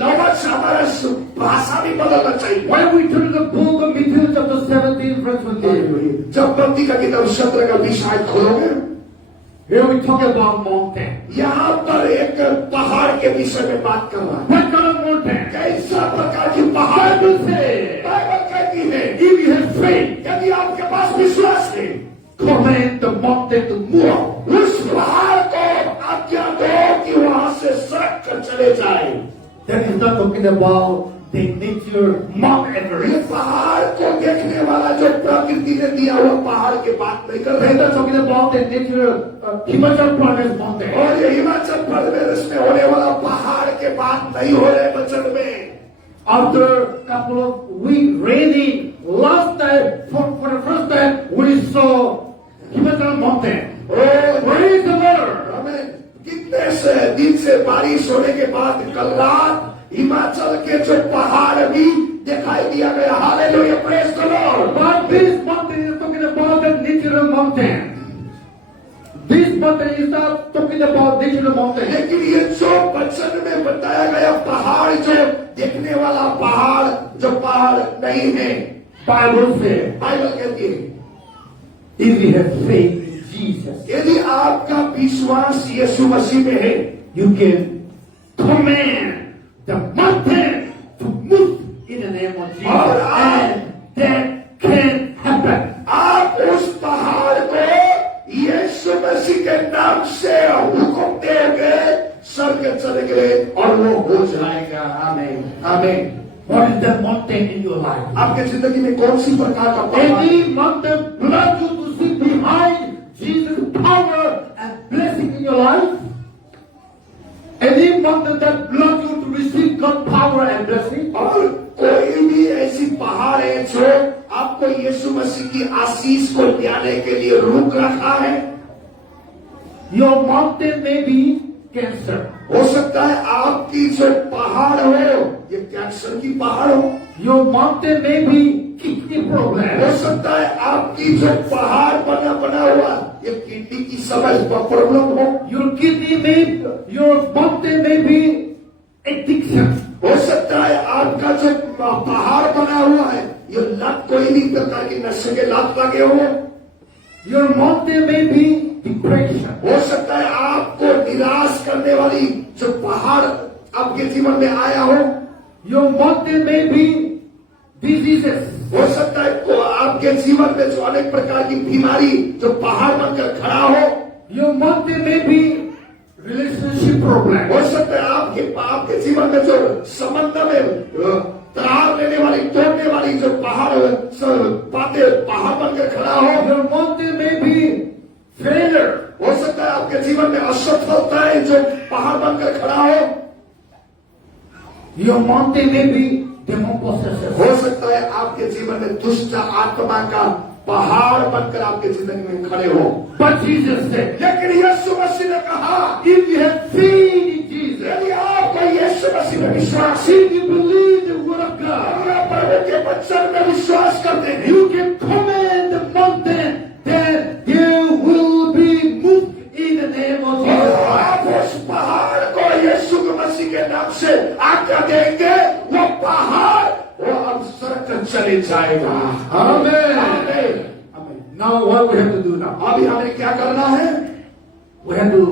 लवच हमारा भाषा भी बदलना चाहिए। When we turn to the book of Matthew chapter 17 verse 28, जब मत्ती का किताब 17 का 20 आयत खोलोगे, here we talk about mountain. यहाँ पर एक पहाड़ के विषय में बात कर रहा है। What kind of mountain? कैसा प्रकार की पहाड़? Bible says, बाइबल कहती है, if you have faith, यदि आपके पास विश्वास है, command the mountain to move. उस पहाड़ को आज्ञा दो कि वहां से सड़क कर चले जाए। That is not talking about the nature Mount ये Everest. पहाड़ को देखने वाला जो प्रकृति ने दिया हुआ पहाड़ की बात नहीं कर We रहे are not talking about the nature Himachal Pradesh mountain. और ये हिमाचल प्रदेश में होने वाला पहाड़ के बात नहीं हो रहे वचन में। After a couple of weeks raining, last time, for the first time, we saw Himachal mountain. और Praise the Lord. हमें कितने से दिन से बारिश होने के बाद कल रात हिमाचल के जो पहाड़ भी दिखाई दिया गया। Hallelujah, praise the Lord. But this mountain is talking about the natural mountain. This mountain is not talking about natural mountain. लेकिन ये जो वचन में बताया गया पहाड़, जो देखने वाला पहाड़, जो पहाड़ नहीं है, Bible says, बाइबल कहती है, if we have faith in Jesus, यदि आपका विश्वास यीशु मसीह में है, you can command the mountain to move in the name of Jesus, and that can happen. आप उस पहाड़ को यीशु मसीह के नाम से हुक्म देंगे, स्वर्ग चलेंगे और वो हो जाएगा। आमीन, आमीन। What is that mountain in your life? आपके जिंदगी में कौन सी प्रकार का पहाड़? Any mountain blood you to see behind Jesus' power and blessing in your life? Any mountain that blood you to receive God's power and blessing? और कोई भी ऐसी पहाड़ है जो आपको यीशु मसीह की आशीष को पाने के लिए रोक रखा है? Your mountain may be cancer. हो सकता है आपकी जो पहाड़ हो ये कैंसर की पहाड़ हो। Your mountain may be kidney problem. हो सकता है आपकी जो पहाड़ बना हुआ ये किडनी की समस्या प्रॉब्लम हो। Your mountain may be addiction. हो सकता है आपका जो पहाड़ बना हुआ है ये लत, कोई भी प्रकार की नशे के लत लगे हो। Your mountain may be depression. हो सकता है आपको निराश करने वाली जो पहाड़ आपके जीवन में आया हो। Your mountain may be diseases. हो सकता है को आपके जीवन में जो अनेक प्रकार की बीमारी जो पहाड़ बनकर खड़ा हो। Your mountain may be relationship problem. हो सकता है आपके जीवन में जो संबंध में तरार लेने वाली, तोड़ने वाली जो पहाड़ बातें पहाड़ बनकर खड़ा हो। Your mountain may be failure. हो सकता है आपके जीवन में असफलता है जो पहाड़ बनकर खड़ा हो। Your mountain may be demon possession. हो सकता है आपके जीवन में दुष्ट आत्मा का पहाड़ बनकर आपके जिंदगी में खड़े हो। But Jesus said, लेकिन यीशु मसीह ने कहा, if you have faith in Jesus, यदि आपका यीशु मसीह में विश्वास है, if you believe the word of God, अगर आप प्रभु के वचन में विश्वास करते हैं, you can command the mountain that there will be moved in the name of और Jesus. आप उस पहाड़ को यीशु मसीह के नाम से आज्ञा देंगे, वो पहाड़ वो अब सरक चले जाएगा। Amen. आमीन। Now what we have to do now? अभी हमें क्या करना है? We have to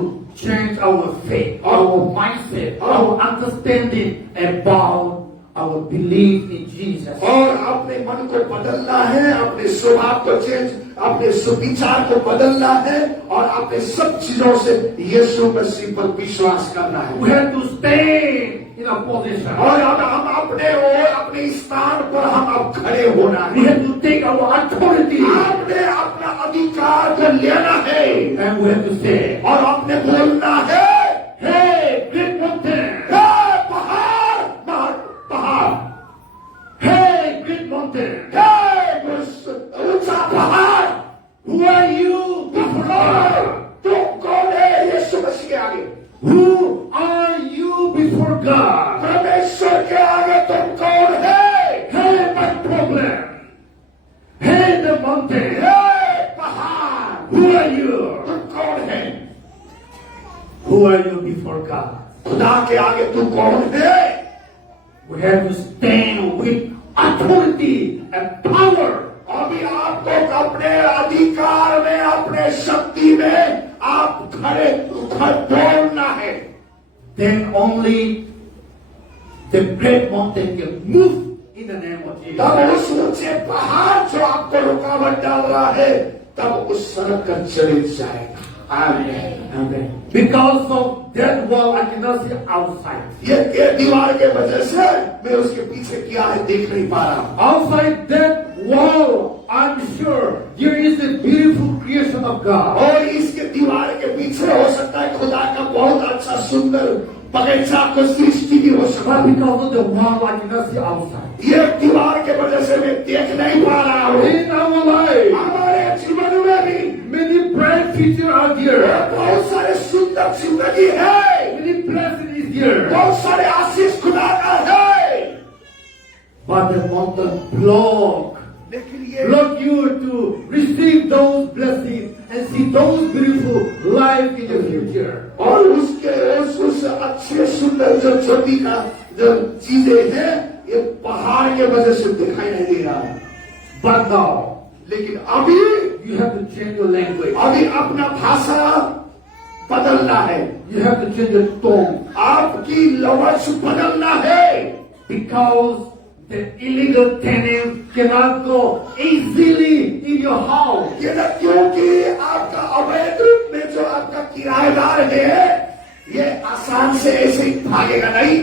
change our faith, our mindset, our understanding about our belief in Jesus. और अपने मन को बदलना है, अपने स्वभाव को चेंज, अपने सुविचार को बदलना है और अपने सब चीजों से यीशु मसीह पर विश्वास करना है। We have to stay in a position. और अब हम अपने स्थान पर हम अब खड़े होना We है। have to take our authority आपने अपना अधिकार को लेना है and we have to say, और आपने बोलना है, hey, great mountain, mountain? हे उस ऊंचा पहाड़, Who are you before God? तुम कौन है यीशु मसीह के आगे? Who are you before God? परमेश्वर के आगे तुम कौन है? Hey, my problem. Hey, the mountain. हे पहाड़, Who are you? तुम कौन है? Who are you before God? खुदा के आगे तू कौन है? We have to stand with authority and power. अभी आपको अपने अधिकार में, अपने शक्ति में आप खड़े बोलना है। Then only the great mountain can move in the name of Jesus. तब उस ऊंचे पहाड़ जो आपको रुकावट डाल रहा है, तब उस सड़क का चले जाएगा। आमीन। Amen. Because of that wall, I cannot see outside. ये दीवार के वजह से मैं उसके पीछे क्या है देख नहीं पा रहा हूं। Outside that wall, I'm sure there is a beautiful creation of God. और इसके दीवार के पीछे हो सकता है खुदा का बहुत अच्छा सुंदर बगीचा को सृष्टि भी हो सकता But है। because of the wall, I cannot see outside. ये दीवार के वजह से मैं देख नहीं पा रहा हूँ। In our life, हमारे जीवन में भी many bright features are there. बहुत सारे सुंदर जिंदगी है, Many blessings is there. बहुत सारे आशीष खुदा का है, But the mountain लेकिन ये block you to receive those blessings and see those beautiful life in the future. और उसके उस अच्छे सुंदर जो छोटी का जो चीजें हैं, ये पहाड़ के वजह से दिखाई नहीं दे रहा है। But now, लेकिन अभी you have to change your language. अभी अपना भाषा बदलना है, You have to change your tone. आपकी लवज बदलना है, Because the illegal tenants cannot go easily in your house. ये ना क्योंकि आपका अवैध रूप में जो आपका किराएदार है, ये आसान से ऐसे ही भागेगा नहीं।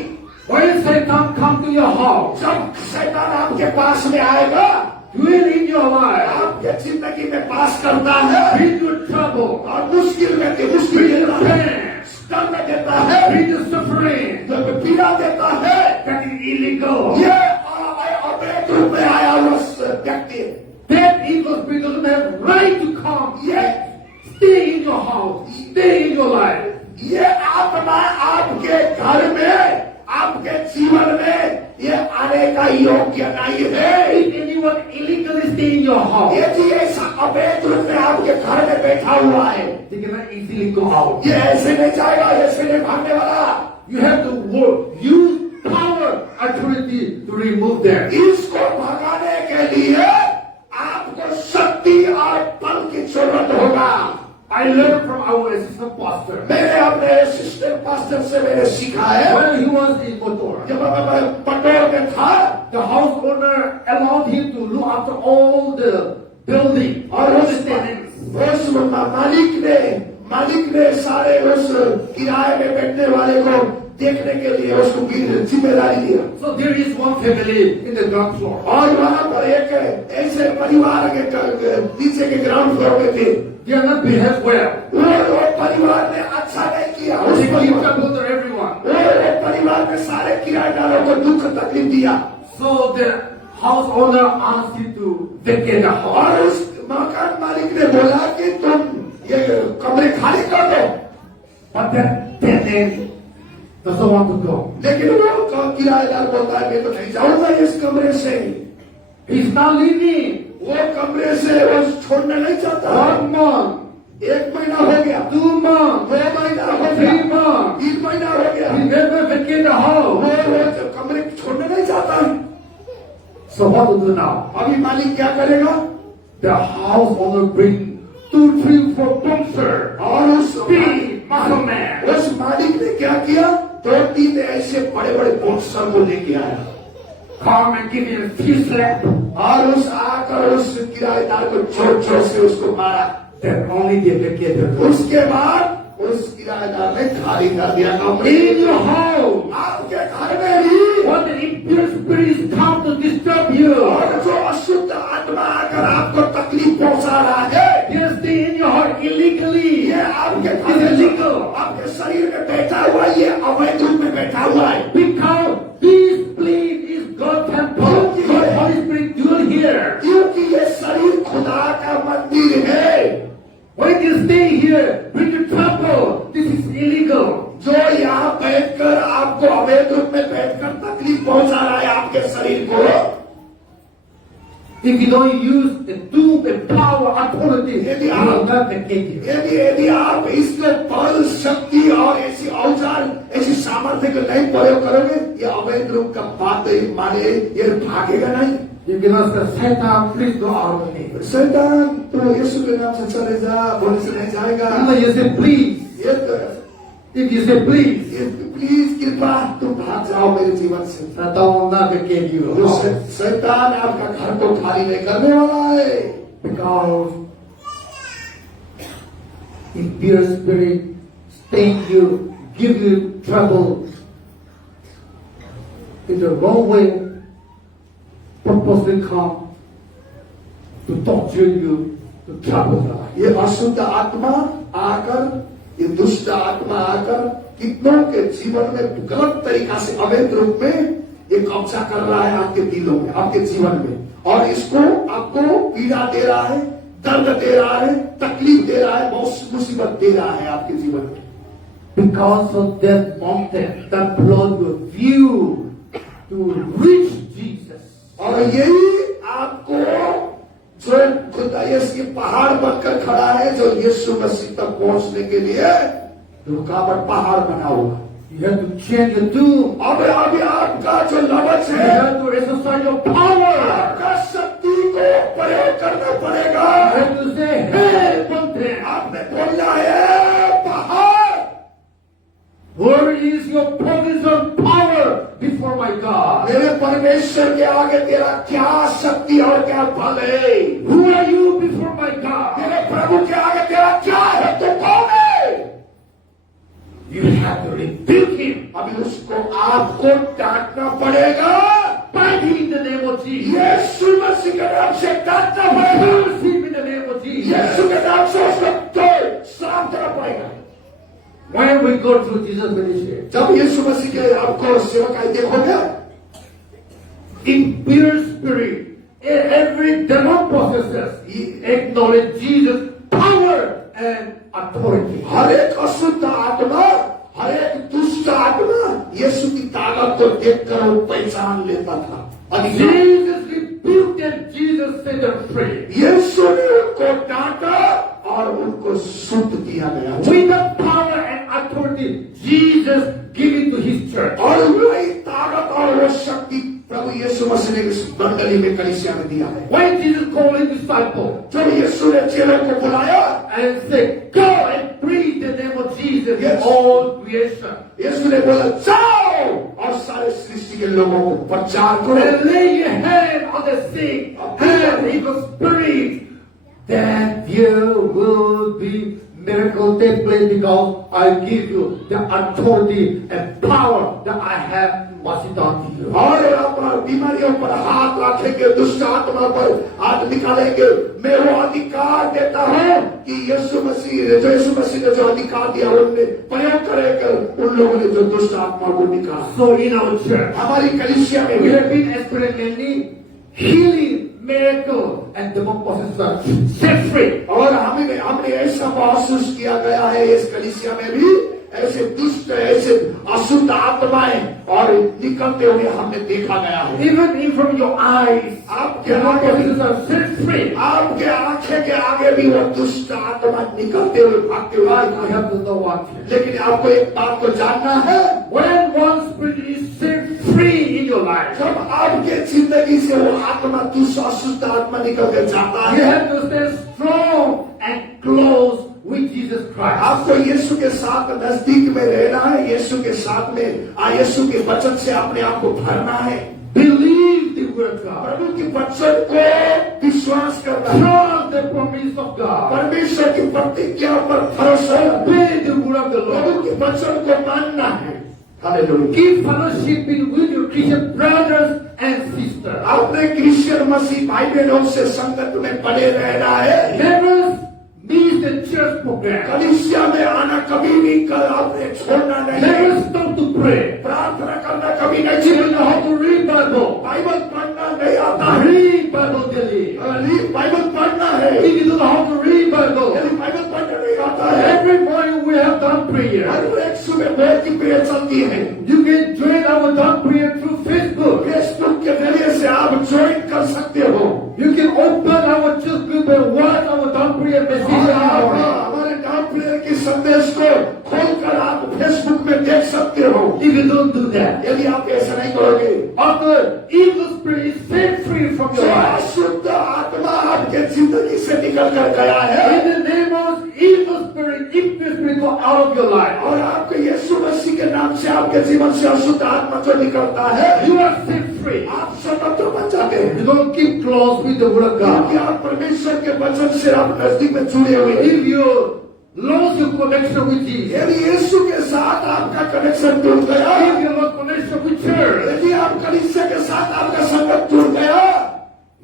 When Satan come to your house, जब शैतान आपके पास में आएगा, dwell in your life, आपके जिंदगी में पास करता है bring you trouble, और मुश्किल में bring you देता है, pain, दर्द देता है, bring you suffering. जब पीड़ा देता है, That is illegal. ये अवैध रूप में आया हुआ व्यक्ति, That evil spirit doesn't have right to come. ये Stay in your house. Stay in your life. ये आत्मा आपके घर में, आपके जीवन में ये आने का योग्य नहीं है। If anyone illegally stay in your house, यदि ऐसा अवैध रूप में आपके घर में बैठा हुआ है, they cannot easily go out. ये ऐसे नहीं जाएगा, ऐसे नहीं भागने वाला। You have to work, use power, authority to remove them. इसको भगाने के लिए आपको शक्ति और बल की जरूरत होगा। I learned from our assistant pastor. मैंने अपने असिस्टेंट पास्टर से मैंने सीखा है, When he was in Motor, जब मैं पटोर में था the house owner allowed him to look after all the building, और all उस the tenants. मालिक ने सारे उस किराए में बैठने वाले को देखने के लिए उसको जिम्मेदारी दिया। So there is one family in the ground floor. और वहां पर एक ऐसे परिवार के नीचे के ग्राउंड फ्लोर में थे, They are not behaved well. वो परिवार ने अच्छा नहीं किया। उस They give परिवार trouble to everyone. वो परिवार में सारे किराएदारों को दुख तकलीफ दिया So the house owner asked him to vacate the house. और उस मकान मालिक ने बोला कि तुम ये कमरे खाली कर दो, But that tenant doesn't want to go. लेकिन वो किराएदार बोलता है मैं तो नहीं जाऊंगा इस कमरे से। He's not leaving. वो कमरे से वो छोड़ना नहीं चाहता। 1 month, 1 महीना हो गया, 2 months, 2 महीना हो 3 गया, months. 3 महीना हो गया, He never vacate the house. वो कमरे छोड़ना नहीं चाहता। So what to do now? अभी मालिक क्या करेगा? The house owner bring 2, 3, 4 boxer. और उस Big muscle man. मालिक ने क्या किया? 2-3 ऐसे बड़े बड़े बॉक्सर को लेके आया Come and give him a few slap. और उस आकर उस किराएदार को जोर जोर से उसको मारा। Then only they vacate the house. उसके बाद उस किराएदार ने खाली कर दिया कमरे। In your house, आपके घर में भी what the impure spirits come to disturb you. और जो अशुद्ध आत्मा अगर आपको तकलीफ पहुंचा रहा है, They stay in your heart illegally. ये आपके घर में illegal. आपके शरीर में बैठा हुआ है, ये अवैध रूप में बैठा हुआ है। Because this place is God's temple. God, Holy Spirit dwell आपके शरीर को if you don't use the tool, the power, authority, यदि you will not make it. यदि आप इसके बल शक्ति और ऐसी औजार ऐसी सामर्थ्य को नहीं प्रयोग करोगे, ये अवैध रूप का बात माने ये भागेगा नहीं। You cannot say, Satan, please go out of me. शैतान तो यीशु के नाम से चले जा, बोले से नहीं जाएगा। Unless you say, please. ये तो If you say, please, please कृपा तुम भाग जाओ मेरे जीवन से। Satan will not vacate you. जो शैतान आपका घर को खाली नहीं करने वाला है, Because impure spirit stain you, give you trouble in the wrong way, purposely come to torture you, to trouble your life. ये अशुद्ध आत्मा आकर, ये दुष्ट आत्मा आकर कितनों के जीवन में गलत तरीका से अवैध रूप में ये कब्जा कर रहा है आपके दिलों में, आपके जीवन में, और इसको आपको पीड़ा दे रहा है, दर्द दे रहा है, तकलीफ दे रहा है, बहुत मुसीबत दे रहा है आपके जीवन में। Because of that mountain that blocked your view to reach Jesus. और यही आपको जो खुदा यीशु की पहाड़ बनकर खड़ा है, जो यीशु मसीह तक पहुंचने के लिए रुकावट पहाड़ बना हुआ। You have to change your tune. अब अभी आपका जो लवच You है, have to exercise your power. आपका शक्ति को प्रयोग करना पड़ेगा। You have to say, hey, mountain, आपने बोलना है पहाड़, where is your position power before my God? मेरे परमेश्वर के आगे तेरा क्या शक्ति और क्या बल है? Who are you before my God? मेरे प्रभु के आगे तेरा क्या है? तू कौन है? You have to rebuke him. अभी उसको आपको डांटना पड़ेगा। Bind him in the name of Jesus. यीशु मसीह के नाम से डांटना पड़ेगा। Curse him in the name of Jesus. यीशु के नाम से उसको तो श्राप देना पड़ेगा। When we go through Jesus' ministry, जब यीशु मसीह के आपको सेवकाई देखोगे, impure spirit, every demon possesses, acknowledge Jesus' power and authority. हर एक अशुद्ध आत्मा, हर एक दुष्ट आत्मा यीशु की ताकत को देखकर वो पहचान लेता था। Jesus rebuked and Jesus set them free. यीशु ने उनको डांटा और उनको शुद्ध किया गया। With the power and authority Jesus gave it to his church. और वही ताकत और वो शक्ति प्रभु यीशु मसीह ने इस मंडली में कलीसिया में दिया है। When Jesus called his disciples जब यीशु ने चेलों को बुलाया and said, go and preach the name of Jesus Yes. in all creation. यीशु ने बोला जाओ और सारे सृष्टि के लोगों को प्रचार करो, And lay your hand on the sick and evil spirit, then there will be miracle take place because I give you the authority and power that I have passed on to you. और अपना बीमारियों पर हाथ रखेंगे, दुष्ट आत्मा पर हाथ निकालेंगे। मैं वो अधिकार देता हूँ कि यीशु मसीह ने जो अधिकार दिया उनने प्रयोग करेगा उन लोगों ने जो दुष्ट आत्मा को निकाला। So in our church, हमारी कलीसिया में we भी have been experiencing healing, miracle, and demon possession set free. और हमने ऐसा महसूस किया गया है इस कलीसिया में भी, ऐसे दुष्ट ऐसे अशुद्ध आत्माएं और निकलते हुए हमने देखा गया है। Even in from your eyes, आपके demon आगे भी, possession set free. आपके आंखें के आगे भी वो दुष्ट आत्मा निकलते हुए भागते हुए But दिखा we है। have to know one thing. लेकिन आपको एक बात को जानना है, When one spirit is set free in your life, जब आपके जिंदगी से वो आत्मा दुष्ट अशुद्ध आत्मा निकल कर जाता you है, have to stay strong and close with Jesus Christ. आपको यीशु के साथ नजदीक में रहना है, यीशु के साथ में यीशु के वचन से अपने आप को भरना है। Believe the word of God. प्रभु के वचन को विश्वास करना है, Trust the promise of God. परमेश्वर की प्रतिज्ञा पर भरोसा रखना, Obey the word of the Prabhu Lord. के वचन को मानना है। Hallelujah. Keep fellowship with your Christian brothers and sisters. अपने क्रिश्चियन मसीह भाई बहनों से संगत में बने रहना है। Never miss the church program. कलीसिया में आना कभी भी आपने छोड़ना नहीं, Never stop to pray. प्रार्थना करना कभी नहीं You छोड़ना, know how to read Bible. Bible पढ़ना नहीं आता है, Read Bible daily. बाइबल पढ़ना है, If you don't know how to read Bible, यदि बाइबल पढ़ना नहीं आता है, every morning we have done prayer. हर एक सुबह बहुत की प्रेयर चलती है। You can join our done prayer through Facebook. Facebook के evil spirit is set free from your जो life. अशुद्ध आत्मा आपके जिंदगी से निकल कर गया है In the name of evil spirit, impure spirit go out of your life. और आपके यीशु मसीह के नाम से आपके जीवन से अशुद्ध आत्मा जो निकलता है You are set free. आप स्वतंत्र बन जाते हैं You don't keep close with the word of क्योंकि God. आप परमेश्वर के वचन से आप नजदीक में जुड़े हुए हैं। If you lose your connection with Jesus, यदि यीशु के साथ आपका कनेक्शन टूट गया, if you lose connection with church, यदि आप कलीसिया के साथ आपका संगत टूट गया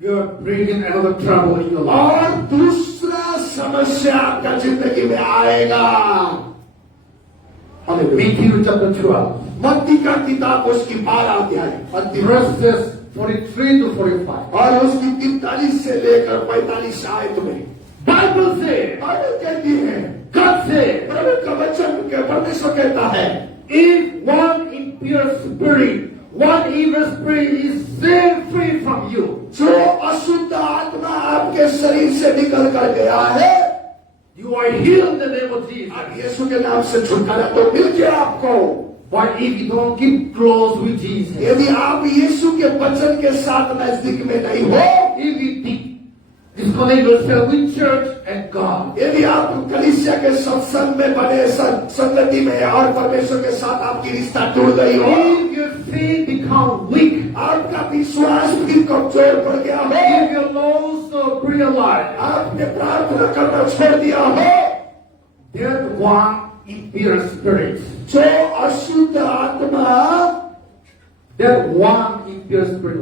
you are bringing another trouble in your life. और दूसरा समस्या आपका जिंदगी में आएगा। Matthew chapter 12, मत्ती का किताब उसकी 12 अध्याय verses 43 to 45. और उसकी 43 से लेकर 45 आयत में Bible says, बाइबल कहती है, God says, प्रभु का वचन के परमेश्वर कहता है, if one impure spirit, one evil spirit is set free from you, जो अशुद्ध आत्मा आपके शरीर से निकल कर गया है, you are healed in the name of Jesus. अब यीशु के नाम से छुटकारा तो मिल गया आपको। But if you don't keep close with Jesus, यदि आप यीशु के वचन के साथ नजदीक में नहीं हो, if you disconnect yourself with church and God, यदि आप कलीसिया के सत्संग में बने संगति में और परमेश्वर के साथ आपकी रिश्ता टूट गई हो, if your faith become weak, आपका विश्वास भी कमजोर पड़ गया हो, if you lose the prayer life, आपने प्रार्थना करना छोड़ दिया हो, that one impure spirit, जो अशुद्ध आत्मा, that one impure spirit,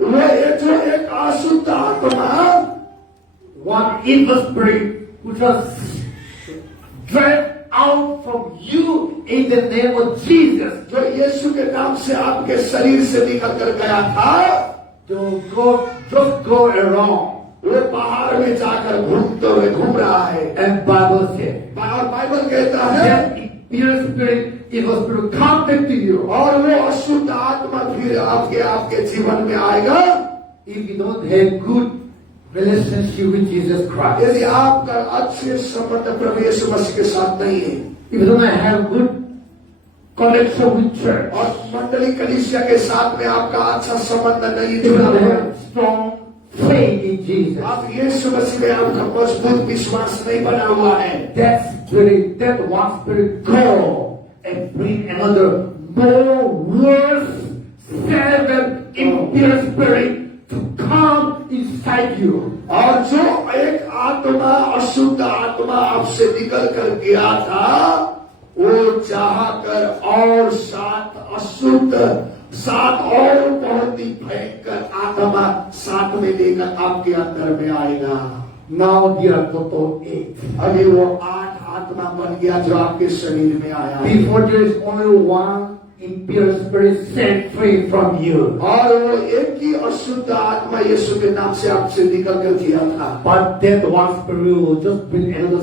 वह जो एक अशुद्ध आत्मा, one evil spirit which was driven out from you in the name of Jesus, जो यीशु के नाम से आपके शरीर से निकल कर गया था, just go around. वो बाहर में जाकर घूमते हुए घूम रहा है। And Bible says, और बाइबल कहता है, that impure spirit, evil spirit come back to you. और वो अशुद्ध आत्मा फिर आपके जीवन में आएगा, If you don't have good relationship with Jesus Christ, यदि आपका अच्छे संबंध प्रभु यीशु मसीह के साथ नहीं है, if you don't have good connection with church, और मंडली कलीसिया के साथ में आपका अच्छा संबंध नहीं if you जुड़ा don't है, have strong faith in Jesus, आप यीशु मसीह में आपका मजबूत विश्वास नहीं बना हुआ है, that spirit, that one spirit go and bring another more worse, 7 impure spirit to come inside you. और जो एक आत्मा अशुद्ध आत्मा आपसे निकल कर गया था, वो चाहकर और 7 और बहुत ही भयंकर आत्मा साथ में लेकर आपके अंदर में आएगा। Now there are total 8. अभी वो 8 आत्मा बन गया जो आपके शरीर में आया है। Before there is only one impure spirit set free from you. और वो एक ही अशुद्ध आत्मा यीशु के नाम से आपसे निकल कर गया था। But that one spirit will just bring another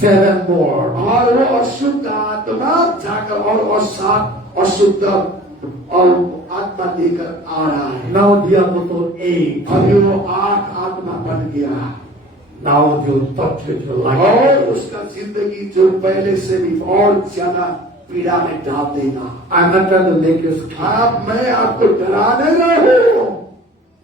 7 more. और वो अशुद्ध आत्मा जाकर और 7 अशुद्ध और आत्मा लेकर आ रहा है। Now there are total 8. अभी वो 8 आत्मा बन गया। Now you touch with your life. और उसका जिंदगी जो पहले से भी और ज्यादा पीड़ा में डाल देगा। I'm not trying to make you scared. मैं आपको डरा नहीं रहा हूँ।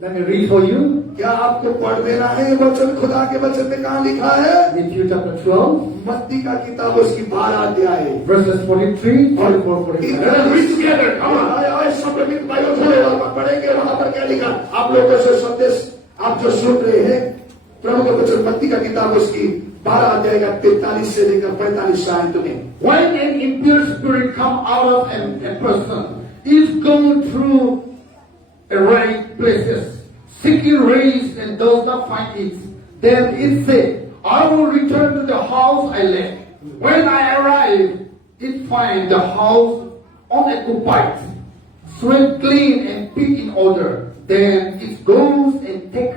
Let me read for you. क्या आपको पढ़ देना है ये वचन? खुदा के वचन में कहाँ लिखा है? Matthew chapter 12, मत्ती का किताब उसकी 12 अध्याय verses 43, 44, 45. Let us read together. Come on. आए सब मित्र भाइयों थोड़े वहां पढ़ेंगे। वहां पर क्या लिखा? आप लोगों से संदेश आप जो सुन रहे हैं, प्रभु का वचन मत्ती का किताब उसकी 12 अध्याय का 43 से लेकर 45 आयत में। When an impure spirit come out of a person, is going through right places, seeking race and does not find it, then it said, I will return to the house I left. When I arrive, it find the house unoccupied, swept clean and put in order. Then it goes and take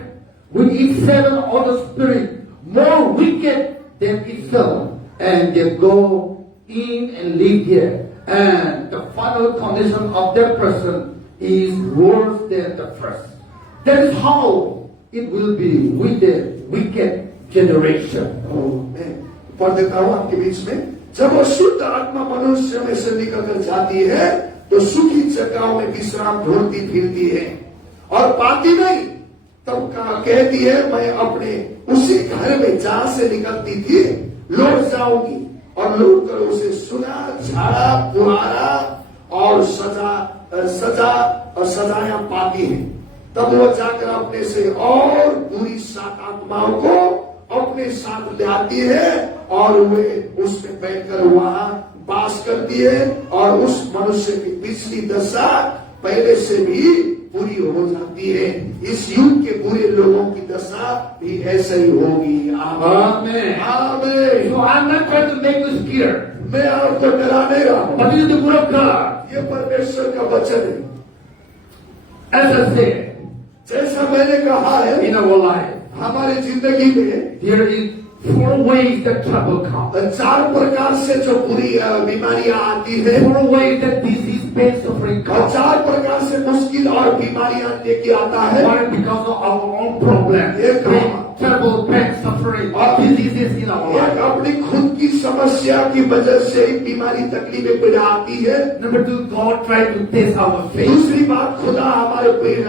with it 7 other spirits more wicked than itself, and they go in and live there. And the final condition of that person is worse than the first. That is how it will be with the wicked generation. मैं पढ़ देता हूँ आपके बीच में। जब वो शुद्ध आत्मा मनुष्य में से निकल कर जाती है, तो सुखी जगहों में विश्राम ढूंढती फिरती है और पाती नहीं। तब कहती है मैं अपने उसी घर में जहां से निकलती थी लौट जाऊंगी, और लौट कर उसे सुना, झाड़ा, पुहारा और सजाया पाती है। तब वो जाकर अपने से और बुरी 7 आत्माओं को अपने साथ ले आती है और वे उसमें बैठकर वहां वास करती है, और उस मनुष्य की पिछली दशा पहले से भी पूरी हो जाती है। इस युग के बुरे लोगों की दशा भी ऐसे ही होगी। Amen. आमीन। So I'm not trying to make you scared. मैं आपको डरा नहीं रहा हूं, But this is the word of God. ये परमेश्वर का वचन है। As I said, जैसा मैंने कहा है, in our life, हमारी जिंदगी में there is 4 ways that trouble comes. 4 प्रकार से जो बुरी बीमारियां आती है, 4 ways that disease, pain, suffering और comes. 4 प्रकार से मुश्किल और बीमारियां लेके आता है। One because of our own problem. एक Trouble, pain, suffering, diseases in our एक life. अपनी खुद की समस्या की वजह से ही बीमारी तकलीफें पैदा आती है। Number 2, God tried to test our faith. दूसरी बात, खुदा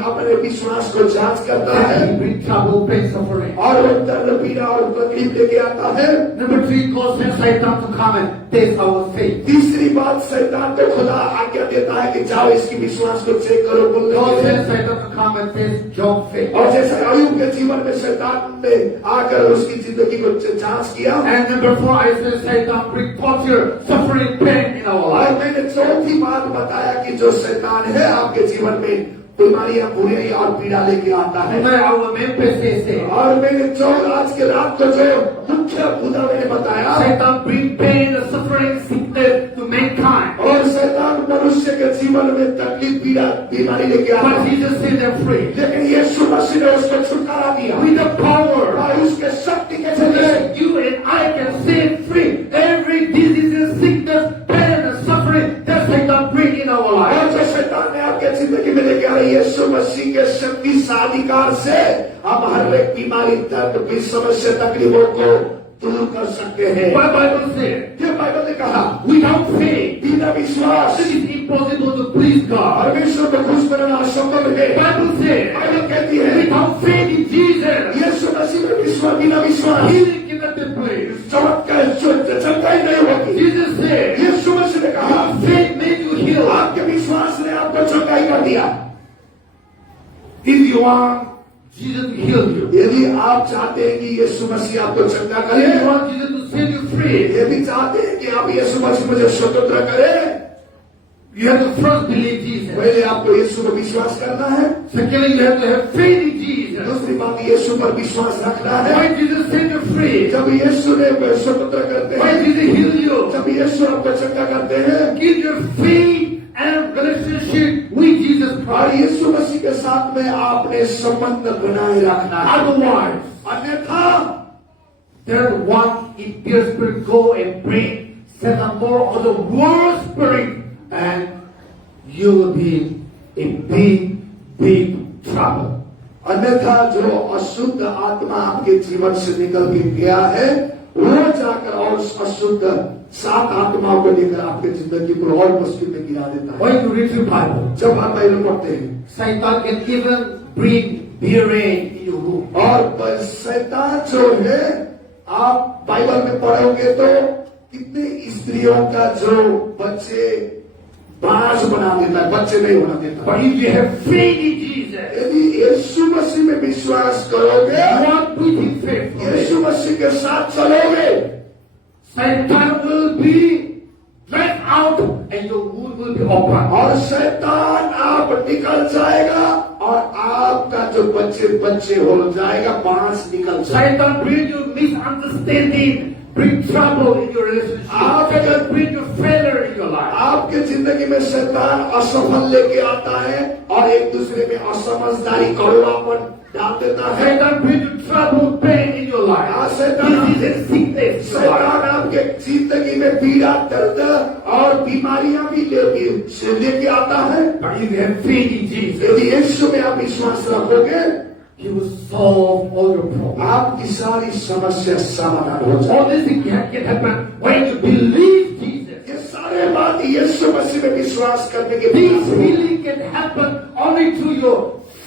हमारे विश्वास को जांच करता है He brings trouble, pain, suffering. और वो दर्द, पीड़ा और तकलीफ लेके आता है। Number 3, God sends Satan to come and test our faith. तीसरी बात, शैतान को खुदा आज्ञा देता है कि जाओ इसकी विश्वास को चेक करो, बोलने God के लिए। sends Satan to come and test Job's faith. और जैसे अय्यूब के जीवन में शैतान ने आकर उसकी जिंदगी को जांच किया। And number 4, I said Satan brings torture, suffering, pain in our और life. मैंने चौथी बात बताया कि जो शैतान है आपके जीवन में बीमारियां, बुराई और पीड़ा लेके आता है। मैं our main passage say, और मैंने आज के रात को जो मुख्य मुद्दा मैंने बताया, Satan brings pain, suffering, sickness to mankind. और शैतान मनुष्य के जीवन में तकलीफ, पीड़ा, बीमारी लेके आता But है, Jesus set them free. लेकिन यीशु मसीह ने उसको छुटकारा दिया With the power और उसके शक्ति के so जरिए that you and I can set free every disease, sickness, pain, and suffering that Satan brings in our life. और जो शैतान ने आपके जिंदगी में लेके आ रही यीशु मसीह के शक्ति साधिकार से हम हर एक बीमारी, दर्द, समस्या, तकलीफों को दूर कर सकते हैं। What Bible says, ये बाइबल ने कहा, without faith, बिना विश्वास it is impossible to please God. परमेश्वर को खुश करना असंभव है। Bible says, बाइबल कहती है, without faith in Jesus, यीशु मसीह में विश्वास, बिना विश्वास healing cannot be pleased. चमत्कार चलता ही नहीं होगी। Jesus said, यीशु मसीह ने कहा, faith made you heal. आपके विश्वास ने आपको चंगाई कर दिया। If you want Jesus to heal you, यदि आप चाहते हैं कि यीशु मसीह आपको चंगा if करे, you want Jesus to set you free, यदि चाहते हैं कि आप यीशु मसीह मुझे स्वतंत्र करें, you have to first believe Jesus. पहले आपको यीशु पर विश्वास करना है। Secondly, you have to have faith in Jesus. दूसरी बात, यीशु पर विश्वास रखना है। Why Jesus set you free? जब यीशु ने स्वतंत्र करते Why हैं, Jesus heal you? जब यीशु आपको चंगा करते हैं, Give your faith and relationship with Jesus और Christ. यीशु मसीह के साथ में आपने संबंध बनाए रखना है। Otherwise, अन्यथा that one impure spirit go and bring Satan more of the world spirit, and you will be in big trouble. अन्यथा जो अशुद्ध आत्मा आपके जीवन से निकल के गया है, वो जाकर और उस अशुद्ध 7 आत्माओं को लेकर आपके जिंदगी को और मुश्किल में गिरा देता है। When you read your Bible, जब हम बाइबल पढ़ते हैं, Satan can even bring bearing in your womb. और शैतान जो है, आप बाइबल में पढ़ोगे तो कितने स्त्रियों का जो बच्चे बांझ बना देता है, बच्चे नहीं होना देता। But if you have faith in Jesus, यदि यीशु मसीह में विश्वास करोगे, walk with him faithfully, यीशु मसीह के साथ चलोगे, Satan will be dragged out and your womb will be open. और शैतान आप निकल जाएगा और आपका जो बच्चे हो जाएगा, बांस निकल जाएगा। Satan bring you misunderstanding, bring trouble in your relationship. Satan bring you failure in your life. आपके जिंदगी में शैतान असफल लेके आता है और एक दूसरे में असमझदारी, कड़वापन डाल देता है। Satan bring you trouble, pain in your life. Disease and sickness in your life. शैतान आपके जिंदगी में पीड़ा, दर्द और बीमारियां भी लेके आता है। But if you have faith in Jesus, यदि यीशु में आप विश्वास रखोगे, He will solve all your problems. आपकी सारी समस्या समाधान हो जाए। All these things can happen when you believe Jesus. ये सारे सारे बात यीशु मसीह में विश्वास करने के This बिना होगा। healing can happen only through your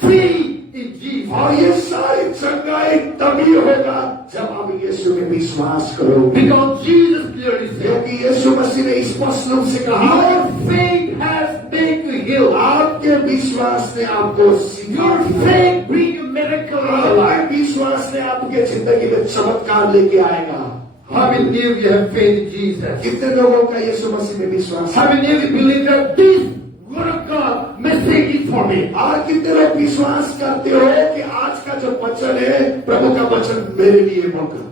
faith in Jesus. और ये सारी चंगाई तभी होगा जब आप यीशु में विश्वास करोगे। Because Jesus clearly said, क्योंकि यीशु मसीह ने स्पष्ट रूप से कहा your faith has made you heal. आपके विश्वास ने आपको Your faith bring a miracle in your life. आपके विश्वास ने आपके जिंदगी में चमत्कार लेके आएगा। How many of you have faith in Jesus? कितने लोगों का यीशु मसीह में विश्वास How है? many of you believe that this word of God message is for me? और कितने लोग विश्वास करते हो कि आज का जो वचन है प्रभु का वचन मेरे लिए होगा?